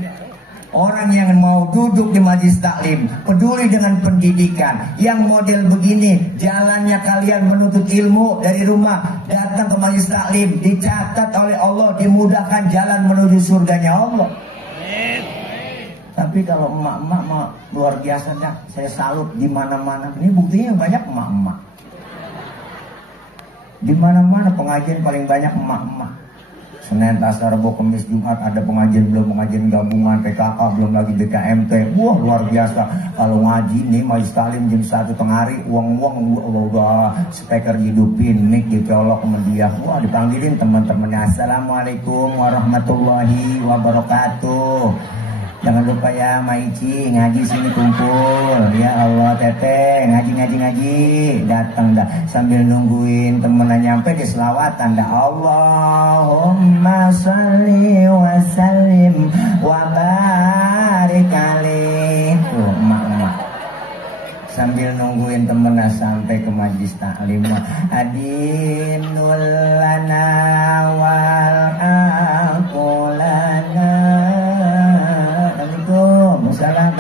Orang yang mau duduk di majelis taklim, peduli dengan pendidikan, yang model begini, jalannya kalian menuntut ilmu dari rumah, datang ke majelis taklim, dicatat oleh Allah, dimudahkan jalan menuju surganya Allah. Tapi kalau emak-emak luar biasa dah, saya salut di mana-mana. Ini buktinya banyak emak-emak. Di mana-mana pengajian paling banyak emak-emak. Senin, Selasa, Rabu, Kamis, Jumat ada pengajian, belum pengajian gabungan PKK, belum lagi BKMT. Wah luar biasa. Kalau ngaji nih majelis taklim jam 1 tengah hari, uang udah speaker hidupin, mic dicolok sama dia. Wah dipanggilin teman-temannya. Assalamualaikum warahmatullahi wabarakatuh. Jangan lupa ya Maici ngaji sini kumpul. Ya Allah teteh ngaji datang dah sambil nungguin temennya nyampe di selawatan dah. Allahumma sholli wa sallim wa barik alaihi. Tuh emak-emak sambil nungguin temennya sampai ke majlis taklim. Adinul lana wal aqulana. Salam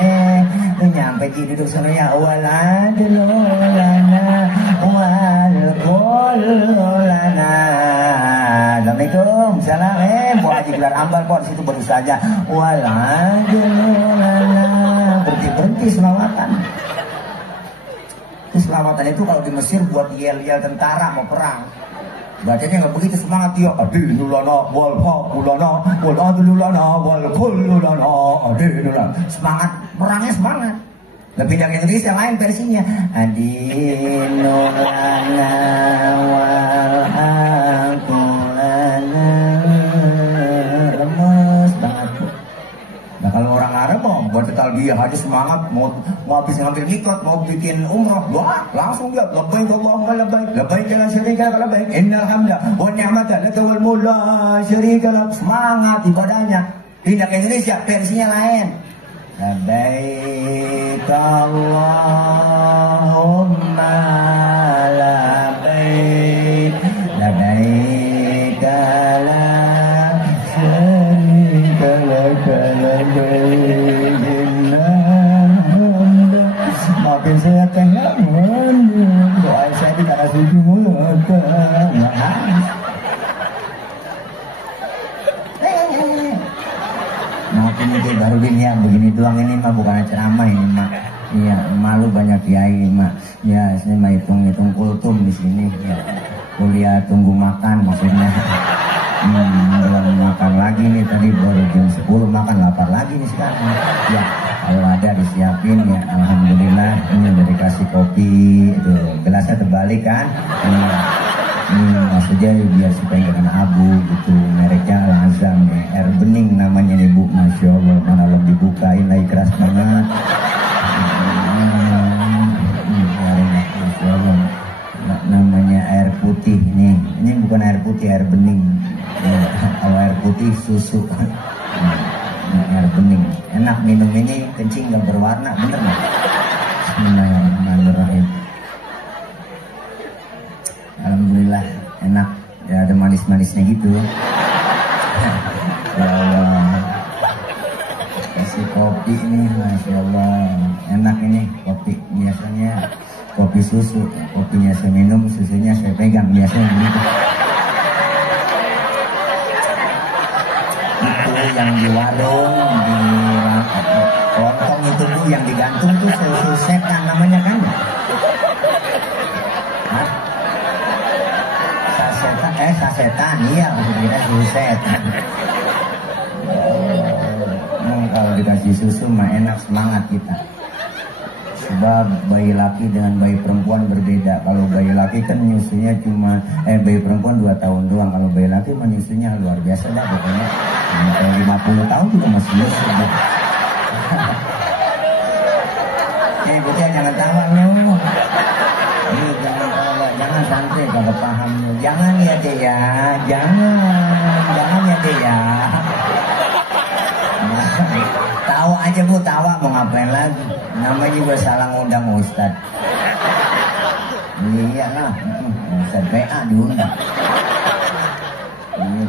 nyampe di duduk sana ya wal adlulana wal qululana. Assalamualaikum salam mau haji gelar ambal kok di situ baru saja wal adlulana. Berhenti selawatan. Selawatan itu kalau di Mesir buat yel-yel tentara mau perang. Bacanya nggak begitu semangat ya. Adinulana wal hakulana wal adlulana wal kullulana adinulana. Semangat, perangnya semangat. Lebih dari Indonesia lain versinya. Adinulana wal hakulana. Lemes banget. Nah kalau orang Arab mau buat talbiyah aja semangat, mau habis ngambil mikot, mau bikin umrah, wah langsung dia labbaik Allahumma labbaik, labbaik la syarika lak labbaik, innal hamda wan ni'mata laka wal mulk la syarika lak. Semangat ibadahnya. Pindah ke Indonesia versinya lain. Labbaik Allahumma labbaik, labbaik la syarika lak labbaik, innal hamda. Maafin saya tengah doa saya tidak setuju. Maafin itu baru gini ya, begini doang ini mah bukan ceramah ini mah. Iya, malu banyak kiai mah. Ya, saya mah hitung kultum di sini. Ya. Kuliah tunggu makan maksudnya. Belum makan lagi nih, tadi baru jam 10 makan, lapar lagi nih sekarang. Ya, kalau ada disiapin ya, alhamdulillah. Ini udah dikasih kopi, itu gelasnya terbalik kan. Maksudnya biar supaya kena abu gitu. Mereknya Al-Azam ya, air bening namanya nih Bu, masya Allah. Mana lebih dibukain lagi keras banget. Masya Allah. Namanya air putih ini bukan air putih, air bening. Kalau air putih susu. Air bening enak minum ini, kencing nggak berwarna, bener nggak? Bismillahirrahmanirrahim. Alhamdulillah enak ya, ada manis-manisnya gitu. Ya Allah, kasih kopi ini, masya Allah enak ini kopi. Biasanya kopi susu, kopinya saya minum, susunya saya pegang, biasanya begitu. Itu yang di warung, di lontong itu Bu, yang digantung tuh susu setan namanya kan? Hah? Sasetan, iya, kita susu setan. Kalau dikasih susu mah enak, semangat kita. Sebab bayi laki dengan bayi perempuan berbeda. Kalau bayi laki kan nyusunya cuma bayi perempuan 2 tahun doang. Kalau bayi laki mah nyusunya luar biasa dah pokoknya. Sampai 50 tahun juga masih nyusu. Bocah jangan tawa lu. Jangan santai kalau paham lu. Jangan ya Dek ya. Jangan ya Dek ya. Tawa aja Bu, tawa mau ngapain lagi? Namanya juga salah ngundang Ustad. Iya lah, Ustad PA diundang.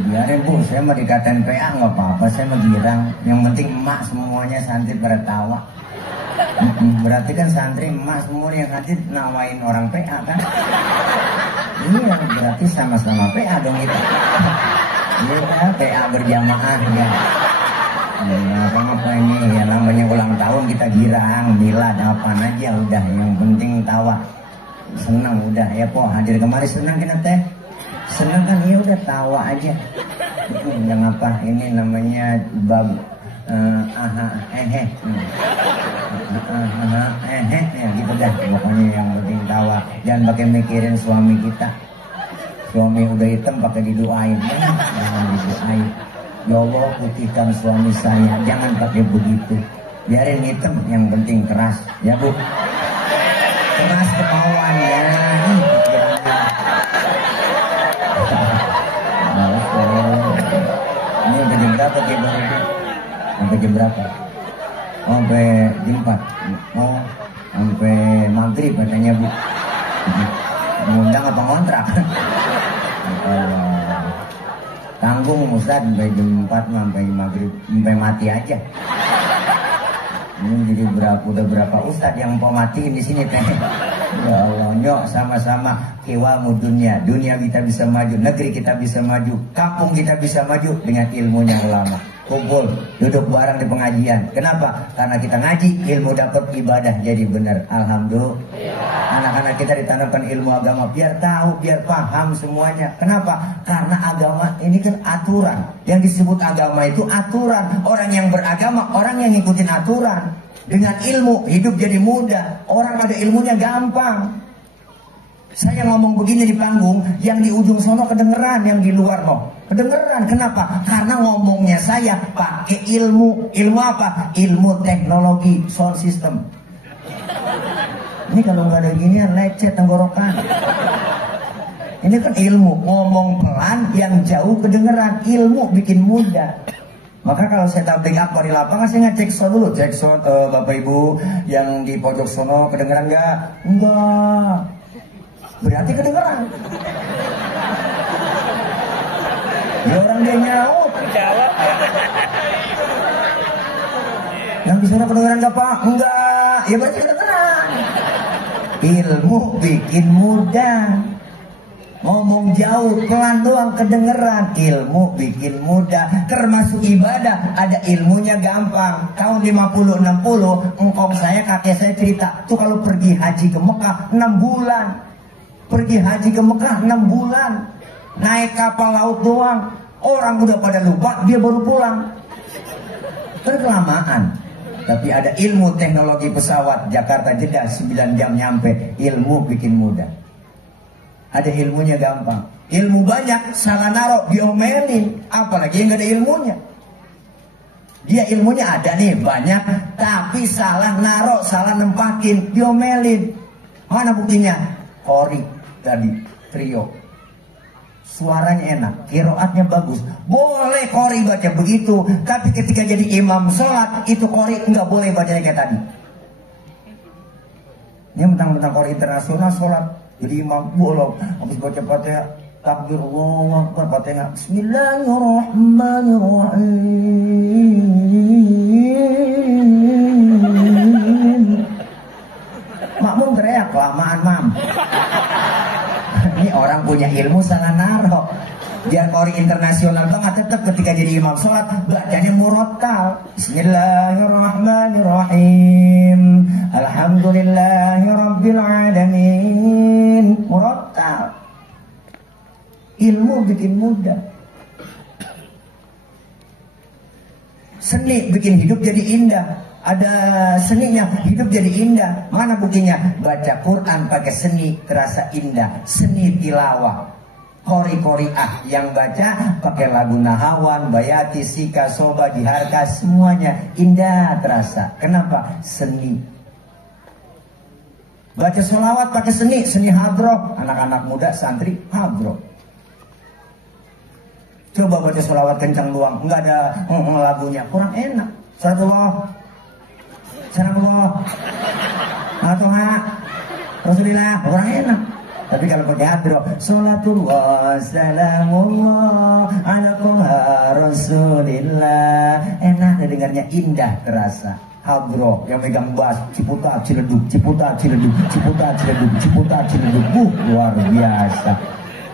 Biarin Bu, saya mau dikatain PA nggak apa-apa, saya mau girang. Yang penting emak semuanya santri pada tawa. Berarti kan santri emak semua yang hadir nawain orang PA kan? Iya, berarti sama-sama PA dong kita. Iya kan, PA berjamaah ya. Apa ini ya, namanya ulang tahun kita girang, milad apa aja udah, yang penting tawa, senang udah ya Po. Hadir kemari senang kan teh, senang kan ya udah tawa aja. Yang apa ini namanya bab ya gitu dah, pokoknya yang penting tawa. Jangan pakai mikirin suami kita, suami udah hitam pakai didoain, jangan didoain. Ya Allah putihkan suami saya, jangan pakai begitu, biarin hitam, yang penting keras ya Bu, keras kemauan ya. Ini sampai jam berapa Ki? Sampai jam berapa? Oh, sampai jam 4. Oh, sampai maghrib katanya Bu. Ngundang apa ngontrak? Tanggung Ustaz sampai jam 4 sampai maghrib, sampai mati aja. Ini jadi udah berapa Ustaz yang mau matiin di sini teh? Ya Allah, nyok sama-sama kiwamu dunia kita bisa maju, negeri kita bisa maju, kampung kita bisa maju dengan ilmunya ulama. Kumpul, duduk bareng di pengajian. Kenapa? Karena kita ngaji, ilmu dapat, ibadah jadi benar. Alhamdulillah. anak-anak kita ditanamkan ilmu agama biar tahu, biar paham semuanya. Kenapa? Karena agama ini kan aturan. Yang disebut agama itu aturan. Orang yang beragama, orang yang ngikutin aturan. Dengan ilmu hidup jadi mudah. Orang ada ilmunya gampang. Saya ngomong begini di panggung, yang di ujung sono kedengeran, yang di luar loh kedengeran. Kenapa? Karena ngomongnya saya pakai ilmu. Ilmu apa? Ilmu teknologi sound system. Ini kalau nggak ada ginian lecet tenggorokan. Ini kan ilmu, ngomong pelan yang jauh kedengeran. Ilmu bikin mudah. Maka kalau saya tablik akbar di lapangan, saya ngecek sound dulu. Cek sound, Bapak Ibu yang di pojok sono kedengeran nggak? Enggak. Berarti kedengeran. Ya orang dia nyaut. Yang di sana kedengeran nggak Pak? Enggak. Ya berarti kedengeran. Ilmu bikin mudah. Ngomong jauh pelan doang kedengeran. Ilmu bikin mudah. Termasuk ibadah ada ilmunya gampang. Tahun 50-60 engkong saya, kakek saya cerita tuh kalau pergi haji ke Mekah 6 bulan. Pergi haji ke Mekah 6 bulan. Naik kapal laut doang. Orang udah pada lupa, dia baru pulang. Kelamaan. Tapi ada ilmu teknologi pesawat Jakarta Jeddah 9 jam nyampe. Ilmu bikin mudah. Ada ilmunya gampang. Ilmu banyak salah naruh diomelin. Apalagi yang gak ada ilmunya. Dia ilmunya ada nih banyak, tapi salah naruh, salah nempatin, diomelin. Mana buktinya? Qori tadi trio. Suaranya enak, qiraatnya bagus. Boleh qori baca begitu, tapi ketika jadi imam sholat itu qori nggak boleh bacanya kayak tadi. Ini mentang-mentang qori internasional sholat jadi imam bolong, habis baca Fatihah takbir Allahu Akbar, Fatihah Bismillahirrahmanirrahim. Makmum teriak kelamaan mam. Ini orang punya ilmu salah naruh. Biar qori internasional banget, tetap ketika jadi imam sholat bacanya murattal. Bismillahirrahmanirrahim. Alhamdulillahirabbil alamin. Murattal. Ilmu bikin mudah. Seni bikin hidup jadi indah. Ada seninya, hidup jadi indah. Mana buktinya? Baca Quran pakai seni terasa indah. Seni tilawah, qori-qoriah yang baca pakai lagu Nahawan, Bayati, Sika, Soba, Diharka, semuanya indah terasa. Kenapa? Seni. Baca sholawat pakai seni, seni hadroh. Anak-anak muda santri hadroh. Coba baca sholawat kencang doang, nggak ada lagunya, kurang enak. Salamullah, Al-Tuhan, Rasulullah, kurang enak. Tapi kalau pakai hadroh, sholatullah, salamullah, ala Rasulillah, enak dengarnya, indah terasa. Hadroh yang megang bass, Ciputa Ciledug, Ciputa Ciledug, Ciputa Ciledug, Ciputa Ciledug, luar biasa.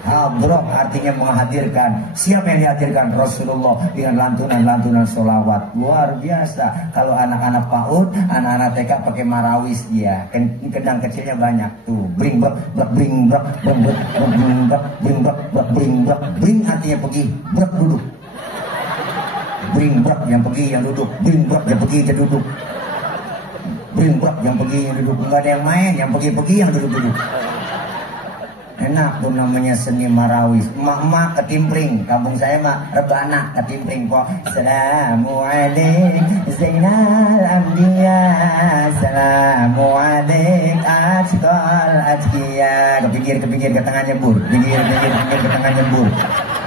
Hadroh artinya menghadirkan. Siapa yang dihadirkan? Rasulullah dengan lantunan-lantunan sholawat. Luar biasa. Kalau anak-anak PAUD, anak-anak TK pakai marawis dia. Kendang kecilnya banyak tuh. Bring brak, bring brak, bring brak, bring brak, bring brak, bring brak. Bring artinya pergi, brak duduk. Bring brak yang pergi yang duduk. Bring brak yang pergi yang duduk. Bring brak yang pergi yang duduk. Enggak ada yang main, yang pergi-pergi yang duduk-duduk. Enak tuh namanya seni marawis. Emak-emak ketimpling. Kampung saya mah rebana ketimpling kok. Assalamualaikum Zainal Anbiya, Assalamualaikum Atqal Atqiya. Kepinggir ke tengah nyebur. Pinggir ke tengah nyebur.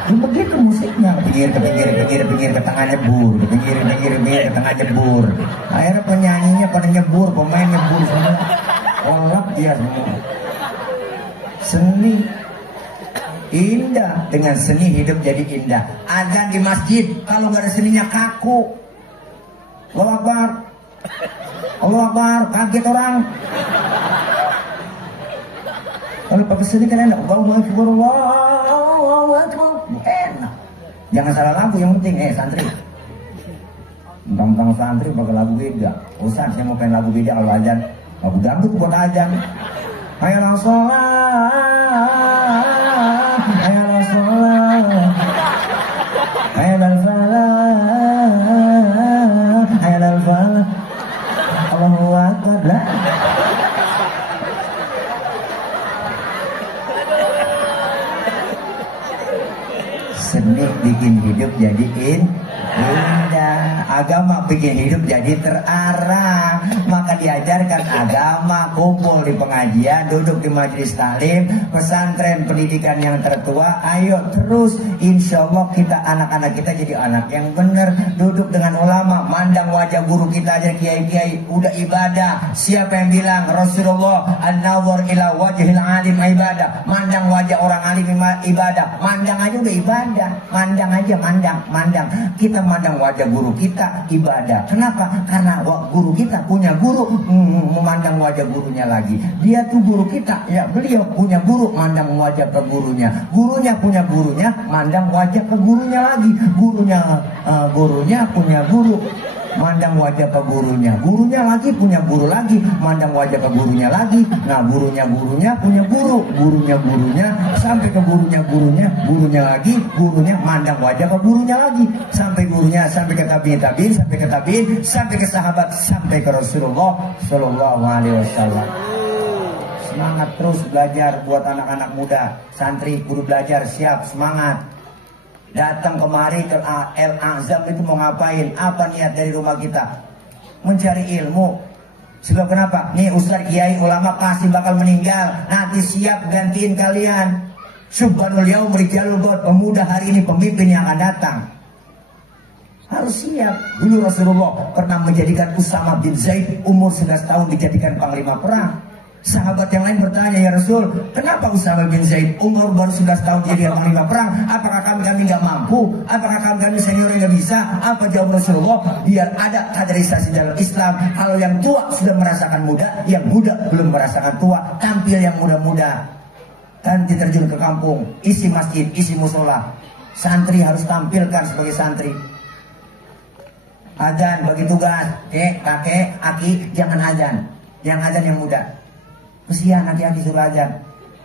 Begitu musiknya. Pinggir ke tengah nyebur. Pinggir ke tengah nyebur. Akhirnya penyanyinya pada nyebur, pemain nyebur semua. Olak dia semua. Seni indah, dengan seni hidup jadi indah. Azan di masjid kalau nggak ada seninya kaku. Allahu Akbar, Allahu Akbar, kaget orang. Kalau pakai seni kan enak. Allahu Akbar, Allahu Akbar, enak. Jangan salah lagu yang penting. Santri, tentang santri pakai lagu beda. Ustaz, saya mau pengen lagu beda kalau azan. Lagu dangdut buat azan. hayal ala sholat, hayal ala sholat, hayal al falah, hayal al falah. Allahu akbar lah. Seni bikin hidup jadiin indah, agama bikin hidup jadi terarah. Maka diajarkan agama, kumpul di pengajian, duduk di majelis taklim, pesantren, pendidikan yang tertua. Ayo terus, insya Allah kita anak-anak kita jadi anak yang benar. Duduk dengan ulama, mandang wajah guru kita aja, kiai-kiai udah ibadah. Siapa yang bilang Rasulullah an-nawar ila wajhil alim ibadah? Mandang wajah orang alim ibadah. Mandang aja udah ibadah. Mandang aja, mandang. Kita mandang wajah guru kita ibadah. Kenapa? Karena guru kita punya guru, memandang wajah gurunya lagi. Dia tuh guru kita, ya beliau punya guru, mandang wajah ke gurunya. Gurunya punya gurunya, mandang wajah ke gurunya lagi. Gurunya punya guru, mandang wajah ke gurunya. Gurunya lagi punya guru lagi, mandang wajah ke gurunya lagi. Nah gurunya punya guru, gurunya sampai ke gurunya lagi, gurunya mandang wajah ke gurunya lagi, sampai gurunya, sampai ke tabiin, sampai ke sahabat, sampai ke Rasulullah Shallallahu Alaihi Wasallam. Semangat terus belajar buat anak-anak muda, santri, guru belajar, siap semangat. Datang kemari ke Al-Azam itu mau ngapain? Apa niat dari rumah kita? Mencari ilmu. Sebab kenapa? Nih Ustaz, Kiai, ulama pasti bakal meninggal. Nanti siap gantiin kalian. Subhanul yaum rijalul god. Pemuda hari ini pemimpin yang akan datang. Harus siap. Dulu Rasulullah pernah menjadikan Usama bin Zaid umur 11 tahun dijadikan panglima perang. Sahabat yang lain bertanya, ya Rasul, kenapa Usama bin Zaid umur baru 11 tahun jadi panglima perang? Apakah kami nggak mampu? Apakah kami senior yang nggak bisa? Apa jawab Rasulullah? Biar ada kaderisasi dalam Islam. Kalau yang tua sudah merasakan muda, yang muda belum merasakan tua. Tampil yang muda-muda. Nanti terjun ke kampung, isi masjid, isi musola. Santri harus tampilkan sebagai santri. Azan bagi tugas, kakek, aki, jangan azan. Yang azan yang muda. Kesian aki-aki suruh azan.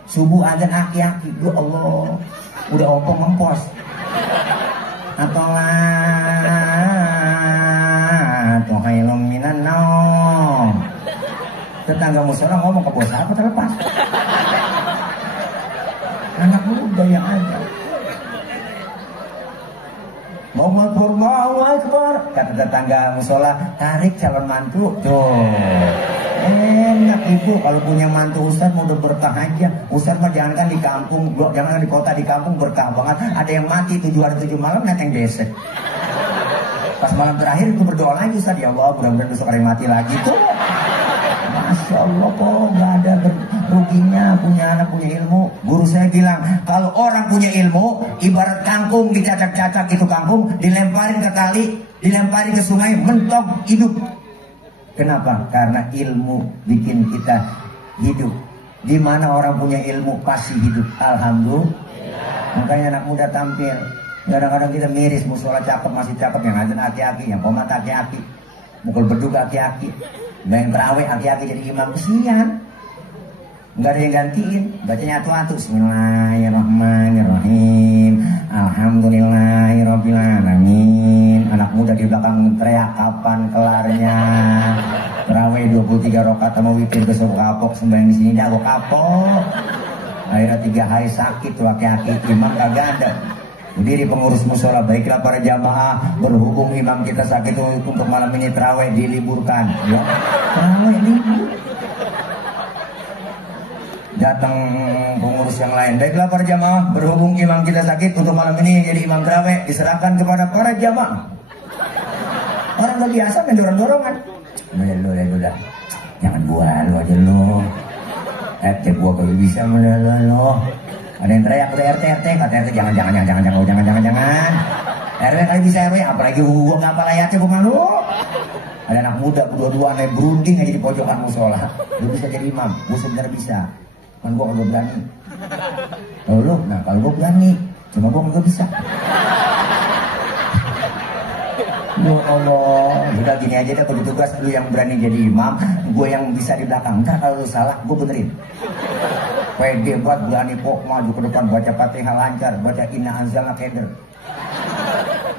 Subuh azan aki-aki. Ya Allah, udah ompong mempos. Atau hailum minan naum. Tetangga musola ngomong ke bos apa terlepas. Anak muda yang ada. Allahu Akbar. Kata tetangga musola, tarik calon mantu. Tuh. Enak ibu kalau punya mantu Ustaz mau udah berkah aja. Ustaz mah jangankan di kampung, jangankan di kota, di kampung berkah banget. Ada yang mati 7 hari 7 malam neteng besek. Pas malam terakhir itu berdoa lagi, Ustaz, ya Allah mudah-mudahan besok hari mati lagi tuh. Masya Allah kok gak ada ruginya punya anak punya ilmu. Guru saya bilang kalau orang punya ilmu ibarat kangkung dicacak-cacak itu kangkung, dilemparin ke tali, dilemparin ke sungai, mentok hidup. Kenapa? Karena ilmu bikin kita hidup. Di mana orang punya ilmu pasti hidup. Alhamdulillah. Makanya anak muda tampil. Kadang-kadang kita miris, musola cakep masih cakep, yang azan aki-aki, yang komat aki-aki, mukul beduk aki-aki, main terawih aki-aki jadi imam, kesian. Enggak ada yang gantiin, bacanya atu-atu. Bismillahirrahmanirrahim. Alhamdulillahirabbil alamin. Anak muda di belakang teriak kapan kelarnya. Terawih 23 rakaat sama witir besok kapok, sembahyang di sini dah gua kapok. Akhirnya 3 hari sakit tuh aki-aki, imam kagak ada. Berdiri pengurus musola, baiklah para jamaah, berhubung imam kita sakit untuk malam ini terawih diliburkan. Ya, terawih libur. Datang pengurus yang lain, baiklah para jamaah, berhubung imam kita sakit untuk malam ini jadi imam terawih diserahkan kepada para jamaah. Orang gak biasa main dorong-dorongan. Lu dah, jangan gua, lu aja lu. Gua gak bisa lo. Ada yang teriak udah RT, kata RT jangan. RW kali bisa RW, apalagi gua nggak apa layaknya gua malu. Ada anak muda berdua-dua naik berunding aja di pojokan musola. Lu bisa jadi imam, gua sebenarnya bisa. Kan gua kagak berani. Kalau lu, kalau gua berani, cuma gua kagak bisa. Ya Allah, udah gini aja deh, kalau tugas lu yang berani jadi imam, gue yang bisa di belakang. Ntar kalau lu salah, gue benerin. Pede buat berani pok maju ke depan, baca Fatihah lancar, baca inna anzalna keder.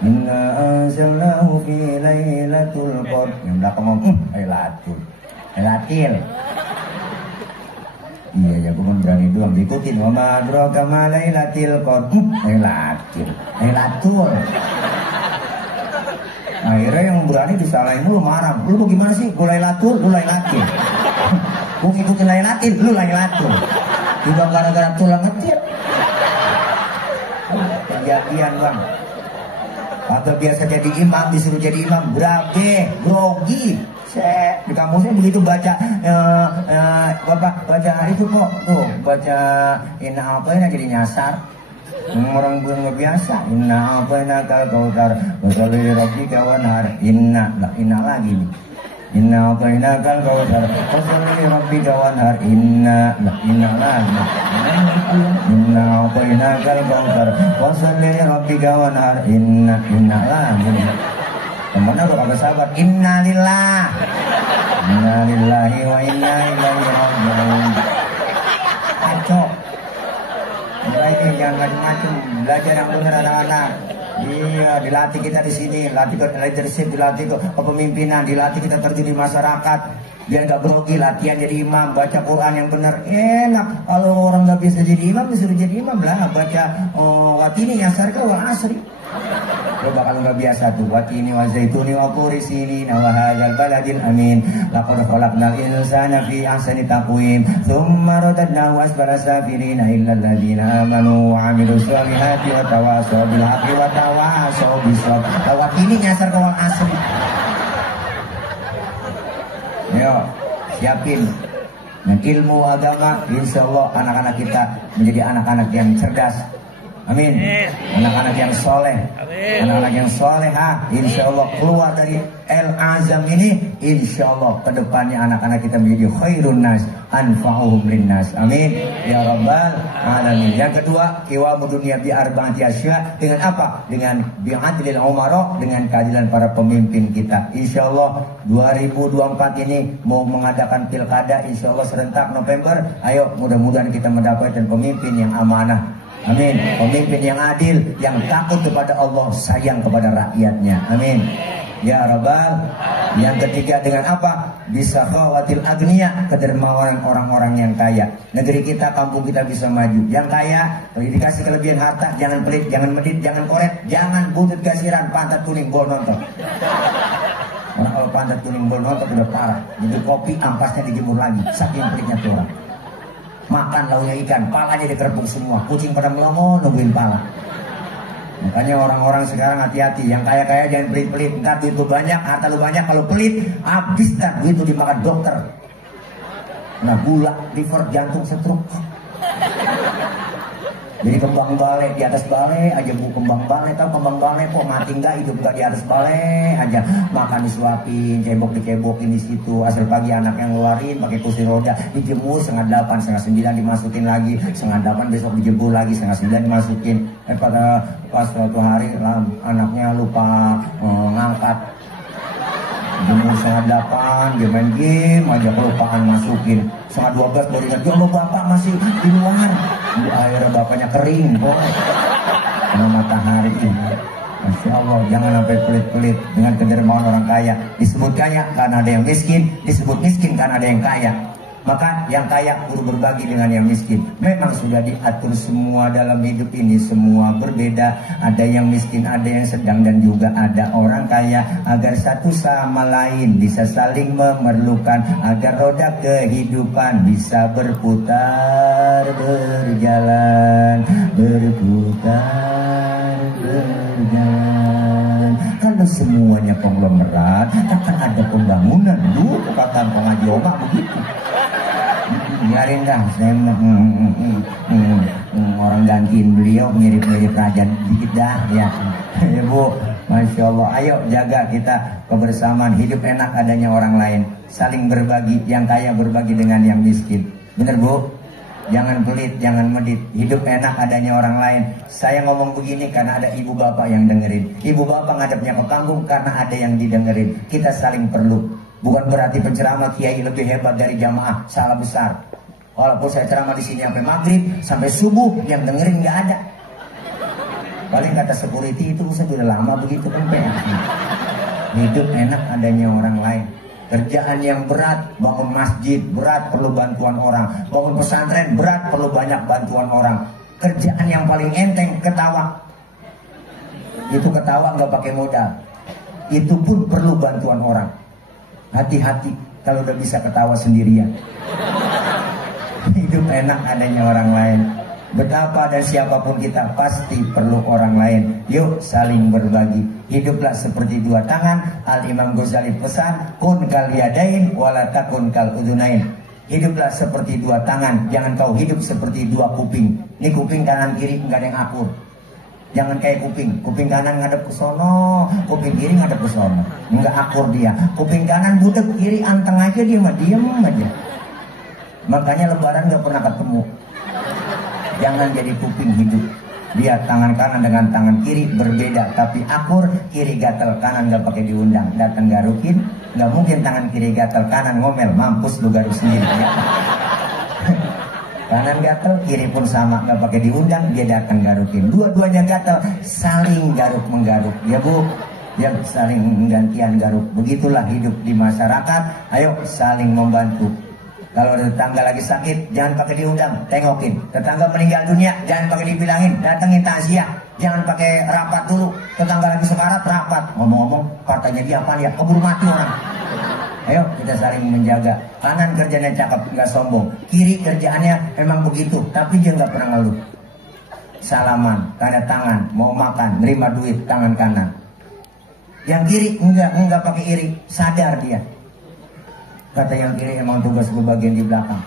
Inna anzalnahu fi lailatul qadr. Yang belakang ngomong, lailatul. Iya ya, gue berani doang diikutin. Wa ma adraka ma lailatul qadr. Lailatul. Akhirnya yang berani disalahin lu marah. Lu gimana sih? Gue lailatul, lu lailatul. Gue ngikutin lailatul, lu lailatul. Juga gara-gara tulang ngetir. Kejadian bang. Atau biasa jadi imam, disuruh jadi imam, berabe, grogi. Di kampusnya begitu baca baca itu kok tuh, baca inna apa ini jadi nyasar. Orang belum biasa. Inna apa ini kal kautar wasalli rabbika wanhar. Inna lagi nih. Inna apa ini kal kautar wasalli rabbika wanhar. Inna lagi. Inna apa ini kal kautar wasalli rabbika wanhar. Inna lagi. Temennya udah kagak sabar. Inna lillahi wa inna ilaihi raji'un. Acok. Ini jangan macam-macam, belajar yang benar anak-anak. Iya, dilatih kita di sini, latih ke leadership, dilatih ke kepemimpinan, dilatih kita terjun di masyarakat. Biar gak grogi, latihan jadi imam, baca Quran yang benar. Enak, kalau orang gak bisa jadi imam, disuruh jadi imam lah. Baca watini nyasar ke wal asri. Coba kalau nggak biasa tuh, watini wa zaituni wa turi sinina wa hadzal baladil amin. Laqad khalaqnal insana fi ahsani taqwim, tsumma radadnahu asfala safilina illa alladziina amanu wa 'amilus solihati wa tawassaw bil haqqi wa tawassaw bis sabr. Watini nyasar ke wal asri. Yo, siapin. Dan ilmu agama, insya Allah anak-anak kita menjadi anak-anak yang cerdas. Amin. Anak-anak yang soleh, anak-anak yang soleha, insya Allah keluar dari Al-Azam ini, insya Allah kedepannya anak-anak kita menjadi khairun nas, anfa'uhum linnas. Amin. Ya Rabbal Alamin. Yang kedua, qiwamu dunia bi arba'ati asya. Dengan apa? Dengan bi'adlil umara, dengan keadilan para pemimpin kita. Insya Allah 2024 ini mau mengadakan pilkada, insya Allah serentak November. Ayo, mudah-mudahan kita mendapatkan pemimpin yang amanah. Amin. Pemimpin yang adil, yang takut kepada Allah, sayang kepada rakyatnya. Amin. Ya Rabbal. Yang ketiga dengan apa? Bisa khawatir agniya, kedermawanan orang-orang yang kaya. Negeri kita, kampung kita bisa maju. Yang kaya, dikasih kelebihan harta, jangan pelit, jangan medit, jangan koret, jangan buntut kasiran, pantat kuning bol nonton. Karena kalau pantat kuning bol nonton udah parah. Jadi kopi ampasnya dijemur lagi, saking pelitnya tuh orang. Makan launya ikan, palanya dikerepuk semua. Kucing pada melongo nungguin pala. Makanya orang-orang sekarang hati-hati. Yang kaya-kaya jangan pelit-pelit. Ntar duit lu banyak, harta lu banyak. Kalau pelit, habis ntar duit lu dimakan dokter. Nah gula, liver, jantung, stroke. Jadi kembang balai, di atas balai aja bu, kembang balai, tau kembang balai kok mati nggak, hidup nggak di atas balai aja, makan disuapin, dicebokin di situ, hasil pagi anak yang ngeluarin pakai kursi roda, dijemur 8:30, 8:30 dimasukin lagi, 8:30 besok dijemur lagi, 8:30 dimasukin. Pada pas suatu hari anaknya lupa ngangkat, jemur 8:30, dia main game aja kelupaan masukin. 11:30 baru ingat, ya Allah bapak masih di luar. Akhirnya bapaknya kering kok. Sama matahari ini. Masya Allah, jangan sampai pelit-pelit dengan kedermawan orang kaya. Disebut kaya karena ada yang miskin, disebut miskin karena ada yang kaya. Maka yang kaya perlu berbagi dengan yang miskin. Memang sudah diatur semua dalam hidup ini, semua berbeda. Ada yang miskin, ada yang sedang, dan juga ada orang kaya. Agar satu sama lain bisa saling memerlukan, agar roda kehidupan bisa berputar, berjalan, berputar, berjalan. Kalau semuanya konglomerat, akan ada pembangunan. Dulu perkataan pengaji Oma begitu. Biarin dah, saya orang gantiin beliau mirip-mirip raja dikit dah ya. Ya Bu, Masya Allah. Ayo jaga kita kebersamaan, hidup enak adanya orang lain, saling berbagi, yang kaya berbagi dengan yang miskin. Bener Bu? Jangan pelit, jangan medit. Hidup enak adanya orang lain. Saya ngomong begini karena ada ibu bapak yang dengerin. Ibu bapak ngadepnya ke panggung karena ada yang didengerin. Kita saling perlu. Bukan berarti penceramah kiai lebih hebat dari jamaah. Salah besar. Walaupun saya ceramah di sini sampai maghrib, sampai subuh, yang dengerin nggak ada. Paling kata security itu sudah lama begitu kan. Hidup enak adanya orang lain. Kerjaan yang berat, bangun masjid berat, perlu bantuan orang. Bangun pesantren berat, perlu banyak bantuan orang. Kerjaan yang paling enteng ketawa. Itu ketawa nggak pakai modal. Itu pun perlu bantuan orang. Hati-hati kalau udah bisa ketawa sendirian. Hidup enak adanya orang lain. Betapa dan siapapun kita pasti perlu orang lain. Yuk saling berbagi. Hiduplah seperti dua tangan. Al-Imam Ghazali pesan, kun kal yadain wala takun kal udunain. Hiduplah seperti dua tangan. Jangan kau hidup seperti dua kuping. Ini kuping kanan kiri enggak ada yang akur. Jangan kayak kuping. Kuping kanan ngadep ke sono, kuping kiri ngadep ke sono. Enggak akur dia. Kuping kanan budek, kiri anteng aja dia mah diem aja. Makanya lebaran enggak pernah ketemu. Jangan jadi kuping hidup. Lihat tangan kanan dengan tangan kiri berbeda, tapi akur. Kiri gatel, kanan gak pakai diundang. Datang garukin, gak mungkin tangan kiri gatel, kanan ngomel. Mampus lu garuk sendiri ya. Kanan gatel, kiri pun sama, gak pakai diundang. Dia datang garukin. Dua-duanya gatel, saling garuk menggaruk. Ya bu, yang saling gantian garuk. Begitulah hidup di masyarakat. Ayo saling membantu. Kalau ada tetangga lagi sakit, jangan pakai diundang, tengokin. Tetangga meninggal dunia, jangan pakai dibilangin, datengin takziah. Jangan pakai rapat dulu. Tetangga lagi sekarat, rapat. Ngomong-ngomong, partainya dia apa ya? Keburu mati orang. Ayo kita saling menjaga. Kanan kerjanya cakep, nggak sombong. Kiri kerjaannya memang begitu, tapi dia nggak pernah ngeluh. Salaman, tanda tangan, mau makan, nerima duit tangan kanan. Yang kiri enggak pakai iri, sadar dia. Kata yang kiri, emang tugas gue bagian di belakang.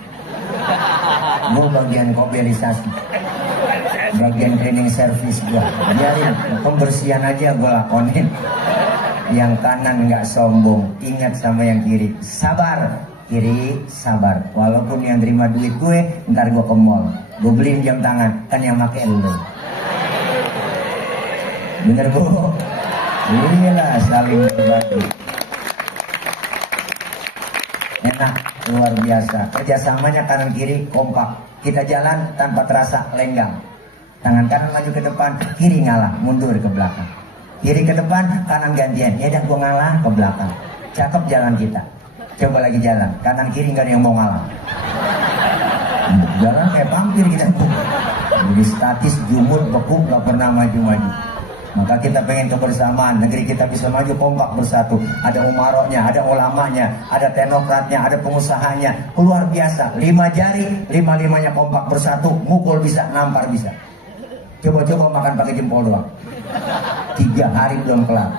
Gue bagian kopialisasi, bagian cleaning service gue. Biarin, pembersihan aja gue lakonin. Yang kanan nggak sombong, ingat sama yang kiri. Sabar, kiri sabar. Walaupun yang terima duit gue, ntar gue ke mall, gue beliin jam tangan, kan yang make lu. Bener bu? Iyalah, saling berbagi. Enak, luar biasa. Kerjasamanya kanan kiri kompak. Kita jalan tanpa terasa lenggang. Tangan kanan maju ke depan, kiri ngalah, mundur ke belakang. Kiri ke depan, kanan gantian. Ya dah gua ngalah ke belakang. Cakep jalan kita. Coba lagi jalan, kanan kiri nggak ada yang mau ngalah. Jalan kayak vampir kita. Jadi statis, jumur, beku, nggak pernah maju-maju. Maka kita pengen kebersamaan, negeri kita bisa maju kompak bersatu. Ada umaroknya, ada ulamanya, ada teknokratnya, ada pengusahanya. Luar biasa, 5 jari, 5-5-nya kompak bersatu. Mukul bisa, nampar bisa. Coba-coba makan pakai jempol doang. 3 hari belum kelar.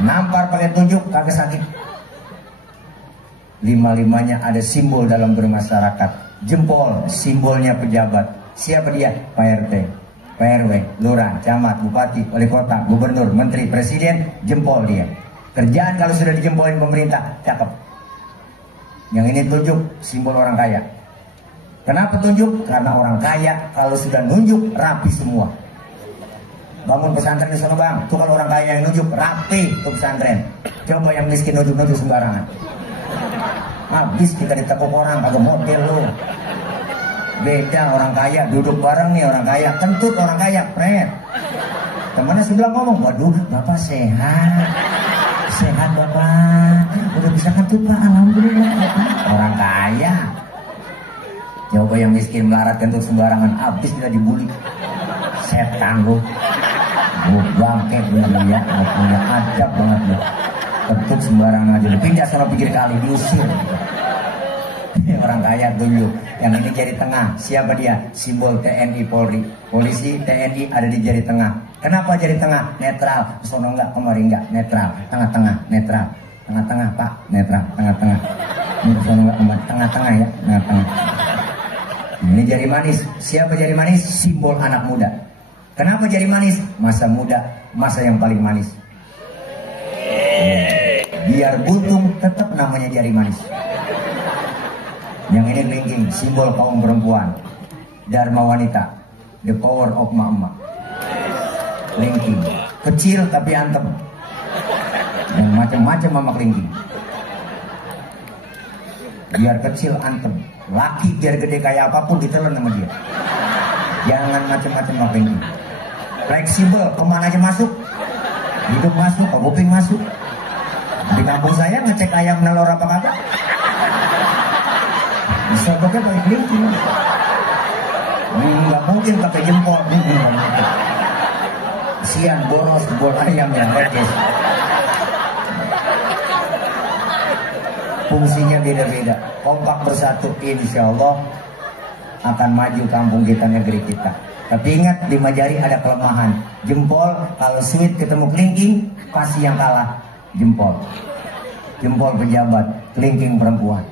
Nampar pakai tunjuk, kagak sakit. 5-5-nya ada simbol dalam bermasyarakat. Jempol, simbolnya pejabat. Siapa dia? Pak RT, PRW, lurah, camat, bupati, wali kota, gubernur, menteri, presiden, jempol dia. Kerjaan kalau sudah dijempolin pemerintah, cakep. Yang ini tunjuk, simbol orang kaya. Kenapa tunjuk? Karena orang kaya kalau sudah nunjuk, rapi semua. Bangun pesantren di sana bang, tuh kalau orang kaya yang nunjuk, rapi tuh pesantren. Coba yang miskin nunjuk-nunjuk sembarangan. Habis kita ditekuk orang, kagak model lu. Beda orang kaya, duduk bareng nih orang kaya, kentut orang kaya, pret. Temannya sebelah ngomong, waduh bapak sehat. Sehat bapak, udah bisa kentut pak, alhamdulillah bapak. Orang kaya. Coba yang miskin melarat kentut sembarangan, habis kita dibully. Setan lu. Bangke lu ya, gak punya adab banget lu. Kentut sembarangan aja, pindah sana pikir kali, diusir. Orang kaya dulu. Yang ini jari tengah, siapa dia? Simbol TNI Polri. Polisi TNI ada di jari tengah. Kenapa jari tengah? Netral. Sono enggak, kemari enggak, netral. Tengah-tengah, netral. Tengah-tengah pak, netral. Tengah-tengah. Ini sono enggak, kemari. Tengah-tengah ya, tengah-tengah. Ini jari manis. Siapa jari manis? Simbol anak muda. Kenapa jari manis? Masa muda, masa yang paling manis. Biar buntung, tetap namanya jari manis. Yang ini kelingking, simbol kaum perempuan. Dharma Wanita, The Power of Mama. Kelingking kecil tapi antem, dan macam-macam mama kelingking. Biar kecil antem, laki biar gede kayak apapun ditelan sama dia. Jangan macam-macam mama kelingking. Fleksibel, kemana aja masuk, hidup masuk, kuping masuk. Di kampung saya ngecek ayam nelor apa kagak, bisa pakai kelingking. Nggak mungkin pakai jempol. Sian boros bol ayamnya, guys. Fungsinya beda-beda. Kompak bersatu, insya Allah akan maju kampung kita, negeri kita. Tapi ingat, di jari ada kelemahan. Jempol kalau sweet ketemu kelingking, pasti yang kalah jempol. Jempol pejabat, kelingking perempuan.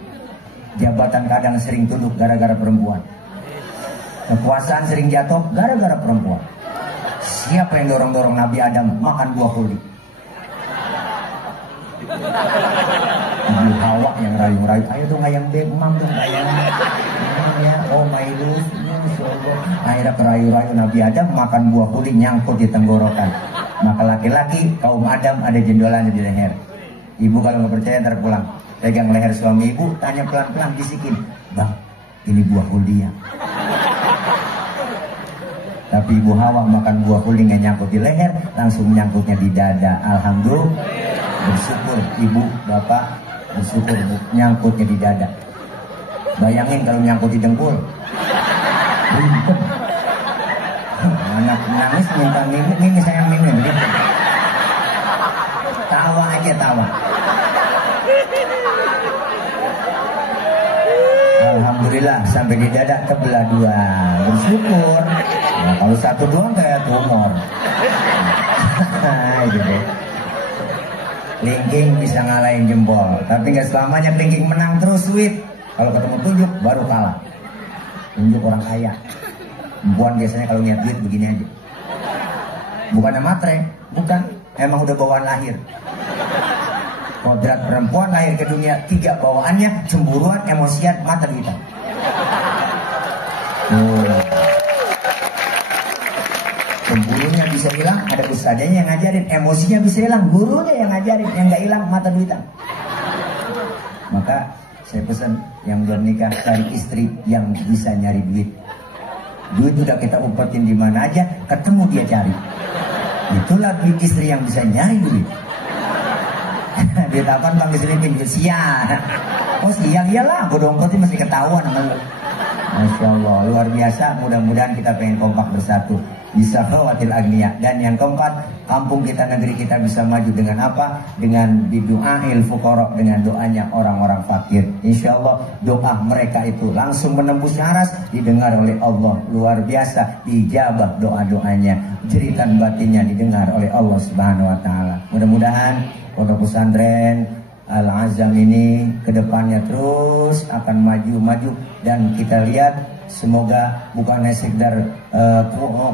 Jabatan kadang sering tunduk gara-gara perempuan. Kekuasaan sering jatuh gara-gara perempuan. Siapa yang dorong-dorong Nabi Adam makan buah kuli? Ibu Hawa yang rayu-rayu, ayo dong ayam demam dong ayam. Ya, oh my love, Masya Allah. Akhirnya kerayu-rayu Nabi Adam makan buah kuli, nyangkut di tenggorokan. Maka laki-laki kaum Adam ada jendolannya di leher. Ibu kalau nggak percaya ntar pulang, pegang leher suami ibu, tanya pelan-pelan, bisikin, bang, ini buah kulinya. Tapi Ibu Hawa makan buah kuling yang nyangkut di leher, langsung nyangkutnya di dada. Alhamdulillah, bersyukur ibu, bapak, bersyukur bu, nyangkutnya di dada. Bayangin kalau nyangkut di dengkul, anak nangis minta minum, ini saya minum, tawa aja tawa. Alhamdulillah sampai di dada kebelah dua, bersyukur. Nah, kalau satu doang kayak tumor. Gitu. Kelingking bisa ngalahin jempol, tapi nggak selamanya kelingking menang terus, sweet. Kalau ketemu tunjuk baru kalah. Tunjuk orang kaya. Perempuan biasanya kalau niat duit begini aja. Bukannya matre, bukan. Emang udah bawaan lahir. Kodrat perempuan lahir ke dunia 3 bawaannya: cemburuan, emosian, mata duitan. Cemburunya bisa hilang, ada ustadznya yang ngajarin. Emosinya bisa hilang, gurunya yang ngajarin. Yang nggak hilang, mata duitan. Maka saya pesan yang belum nikah, cari istri yang bisa nyari duit. Duit udah kita umpetin di mana aja, ketemu dia cari. Itulah istri yang bisa nyari duit. Dia tapan bang diselipin siang. Oh siang iyalah, gue umpetin masih ketahuan sama lu. Masya Allah, luar biasa. Mudah-mudahan kita pengen kompak bersatu, bisa khawatir agnia. Dan yang keempat, kampung kita, negeri kita bisa maju dengan apa? Dengan bidu'ahil fuqara, dengan doanya orang-orang fakir. Insya Allah doa mereka itu langsung menembus aras, didengar oleh Allah. Luar biasa, dijabah doa-doanya, jeritan batinnya didengar oleh Allah Subhanahu Wa Taala. Mudah-mudahan pondok pesantren Al-Azam ini kedepannya terus akan maju-maju, dan kita lihat semoga bukan hanya sekedar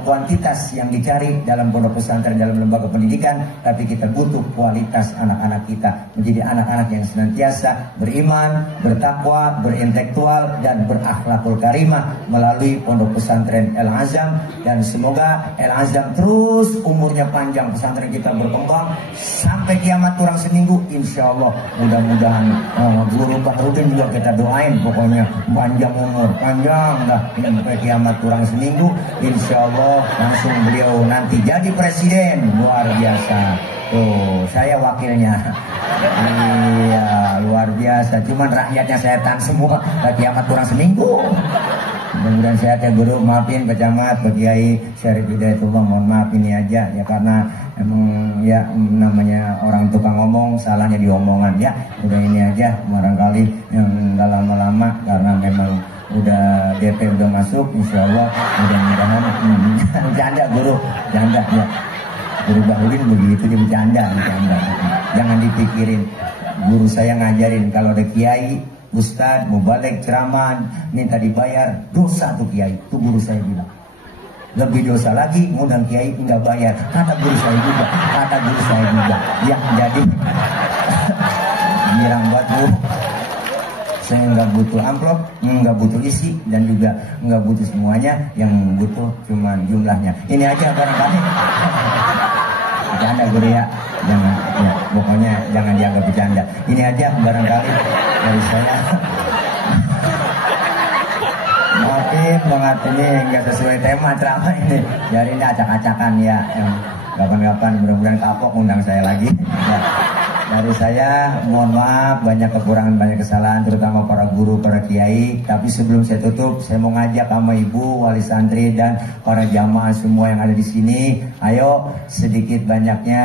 kuantitas yang dicari dalam pondok pesantren, dalam lembaga pendidikan, tapi kita butuh kualitas anak-anak kita menjadi anak-anak yang senantiasa beriman, bertakwa, berintelektual, dan berakhlakul karimah melalui pondok pesantren Al-Azam. Dan semoga Al-Azam terus umurnya panjang, pesantren kita berkembang sampai kiamat kurang seminggu, insya Allah. Mudah-mudahan guru Bahrudin juga kita doain, pokoknya panjang umur, panjang dah sampai kiamat kurang seminggu, insya Allah langsung beliau nanti jadi presiden. Luar biasa. Tuh saya wakilnya. Iya luar biasa. Cuman rakyatnya setan semua. Kiamat kurang seminggu. Mudah-mudahan sehat ya guru. Maafin Pak Camat, Pak Kiai Syarif Hidayatullah, mohon maaf ini aja ya, karena emang ya namanya orang tukang ngomong, salahnya di omongan ya. Udah ini aja, barangkali yang gak lama-lama karena memang udah DP udah masuk, insya Allah mudah-mudahan. Bercanda guru, bercanda ya. Guru Bahrudin begitu, dia bercanda. Jangan dipikirin. Guru saya ngajarin kalau ada kiai, ustadz, mubalek, ceramah, minta dibayar, dosa tuh kiai. Tuh guru saya bilang. Lebih dosa lagi ngundang kiai nggak bayar. Kata guru saya juga. Ya jadi girang batu. Saya nggak butuh amplop, nggak butuh isi, dan juga nggak butuh semuanya. Yang butuh cuma jumlahnya. Ini aja barangkali. Bercanda guru ya, jangan ya, pokoknya jangan dianggap bercanda. Ini aja barangkali dari saya. Maafin banget ini nggak sesuai tema ceramah ini. Jadi ini acak-acakan ya. Kapan-kapan mudah-mudahan kapok undang saya lagi. Ya. Dari saya mohon maaf banyak kekurangan, banyak kesalahan, terutama para guru, para kiai. Tapi sebelum saya tutup, saya mau ngajak sama ibu, wali santri dan para jamaah semua yang ada di sini. Ayo sedikit banyaknya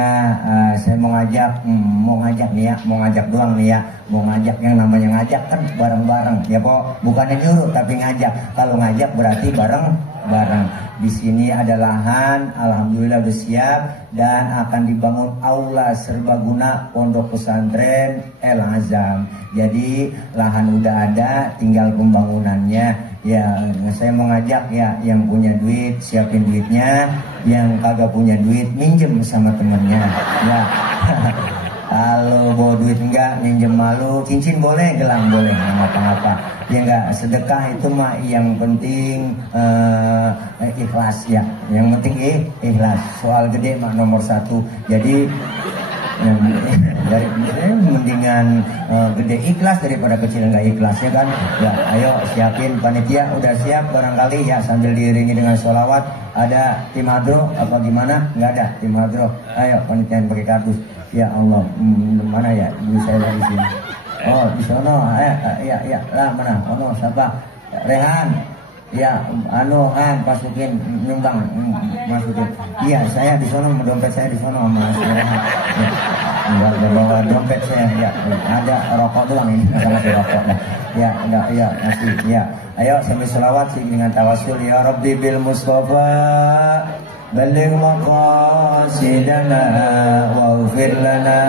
saya mau ngajak nih ya, mau ngajak doang nih ya, mau ngajak. Yang namanya ngajak kan bareng-bareng ya kok, bukannya nyuruh tapi ngajak. Kalau ngajak berarti bareng-bareng. Di sini ada lahan, alhamdulillah udah siap, dan akan dibangun aula serbaguna pondok pesantren El Azam. Jadi lahan udah ada, tinggal pembangunannya. Ya, saya mau ngajak ya, yang punya duit siapin duitnya, yang kagak punya duit minjem sama temennya. Ya. Kalau bawa duit enggak, minjem malu, cincin boleh, gelang boleh, nggak apa-apa. Ya enggak, sedekah itu mah yang penting ikhlas ya. Yang penting ikhlas. Soal gede mah nomor 1. Jadi dari mendingan gede ikhlas daripada kecil enggak ikhlas ya kan. Ya, ayo siapin panitia udah siap barangkali ya, sambil diiringi dengan sholawat. Ada tim hadro apa gimana? Enggak ada tim hadro. Ayo panitia pakai kardus. Ya Allah, mana ya? Dulu saya di sini. Oh, di sana. Ya, lah mana? Oh, siapa? Rehan. Ya, masukin nyumbang, masukin. Iya, saya di sana, dompet saya di sana sama Rehan. Enggak bawa dompet saya. Ya, ada rokok doang ini, sama rokok. Ya, enggak, ya, masih. Ya. Ayo sambil selawat sih dengan tawasul ya Rabbi bil Mustafa. بلغ مقاصدنا واغفر لنا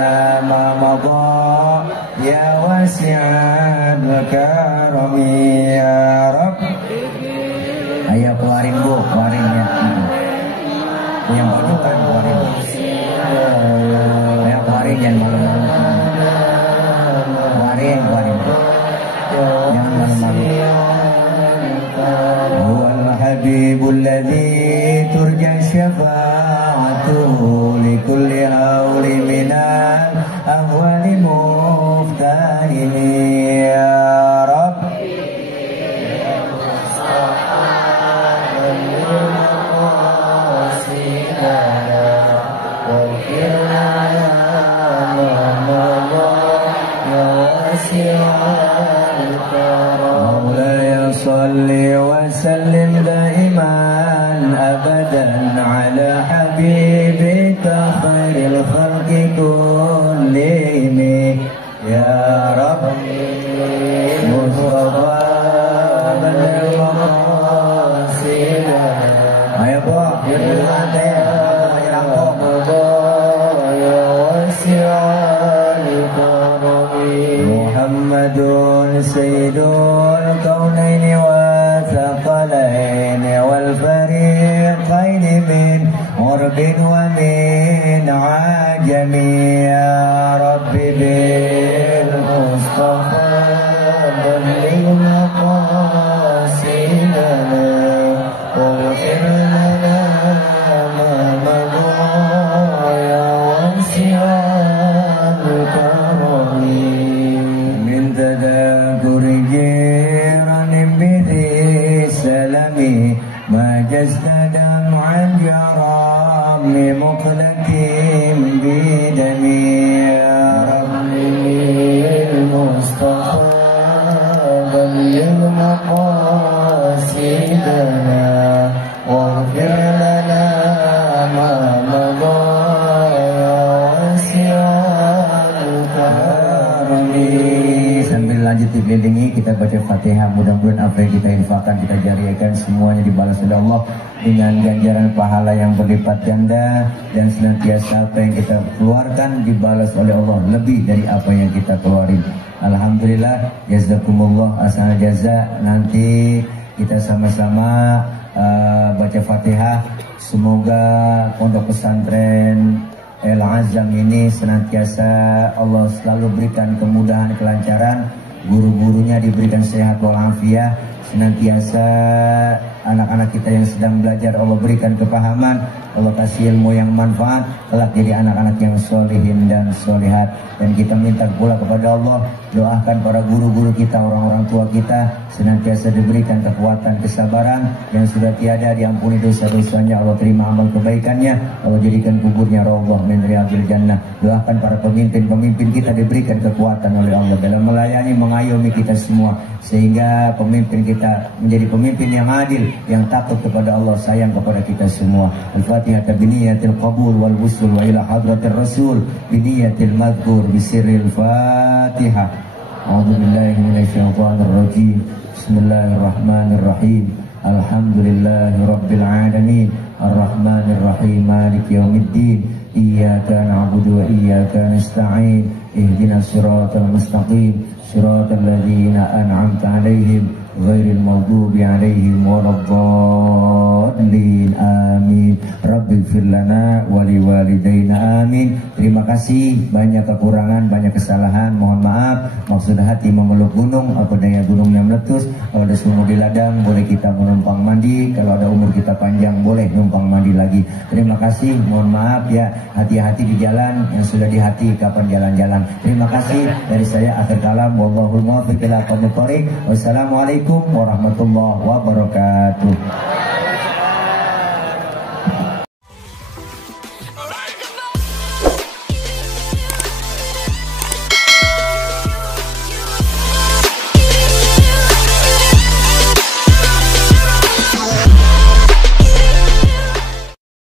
ما مضى يا واسع الكرم يا رب. Ayo keluarin bu, keluarin ya. Yang bukan keluarin. Ayo keluarin jangan malu-malu. Keluarin. Jangan malu-malu. Huwal habibul ladzi turja syafa'atuhu likulli hawli minal ahwali muftahini ya Rabb. Maulaya salli wa sallim daiman abadan ala habibika khairil khalqi kullihim ya Rabbi Mustafa badal maqasidana. Ayo po, Muhammadun sayyidul kaunaini wa thaqalaini wal fariqaini min urbin wa min ajami ya Rabbi bil Mustafa balligh maqasidana waghfir lana ma madha ya wasi'al karami min tadakur jiranin bidhi salami ma jazda dam'an jaram muqlatin bidami ya Rabbi Mustafa balligh maqasidana waghfir lana ma madha ya wasi'al karami. Sambil lanjut dikelilingi, kita baca Fatihah. Mudah-mudahan apa yang kita infakkan, kita jariakan, semuanya dibalas oleh Allah dengan ganjaran pahala yang berlipat ganda, dan senantiasa apa yang kita keluarkan dibalas oleh Allah lebih dari apa yang kita keluarin. Alhamdulillah, jazakumullah asal jaza. Nanti kita sama-sama baca Fatihah. Semoga pondok pesantren El Azam ini senantiasa Allah selalu berikan kemudahan, kelancaran, guru-gurunya diberikan sehat walafiat, senantiasa anak-anak kita yang sedang belajar Allah berikan kepahaman, Allah kasih ilmu yang manfaat, kelak jadi anak-anak yang solihin dan solihat. Dan kita minta pula kepada Allah, doakan para guru-guru kita, orang-orang tua kita senantiasa diberikan kekuatan, kesabaran, yang sudah tiada diampuni dosa-dosanya, Allah terima amal kebaikannya, Allah jadikan kuburnya raudhah min riyadil jannah. Doakan para pemimpin-pemimpin kita diberikan kekuatan oleh Allah dalam melayani, mengayomi kita semua, sehingga pemimpin kita menjadi pemimpin yang adil, yang takut kepada Allah, sayang kepada kita semua. Al-Fatihah biniyatil qabul wal wusul wa ila hadratir rasul biniyatil madhkur bisirril Fatihah. A'udzu billahi minasyaitonir rajim. Bismillahirrahmanirrahim. Alhamdulillahi rabbil alamin. Arrahmanir rahim. Maliki yaumiddin. Iyyaka na'budu wa iyyaka nasta'in. Ihdinas siratal mustaqim. Siratal ladzina an'amta 'alaihim ghairil maghdubi 'alaihim waladdallin. Amin. Rabbighfir lana wa liwalidayna. Amin. Terima kasih. Banyak kekurangan, banyak kesalahan, mohon maaf. Maksud hati memeluk gunung, apa daya gunungnya meletus. Kalau ada sumur di ladang, boleh kita menumpang mandi. Kalau ada umur kita panjang, boleh numpang mandi lagi. Terima kasih. Mohon maaf ya. Hati-hati di jalan, yang sudah di hati kapan jalan-jalan. Terima kasih. Dari saya akhir kalam. Wallahul muwaffiq ila aqwamit thoriq. Wassalamualaikum warahmatullahi wabarakatuh.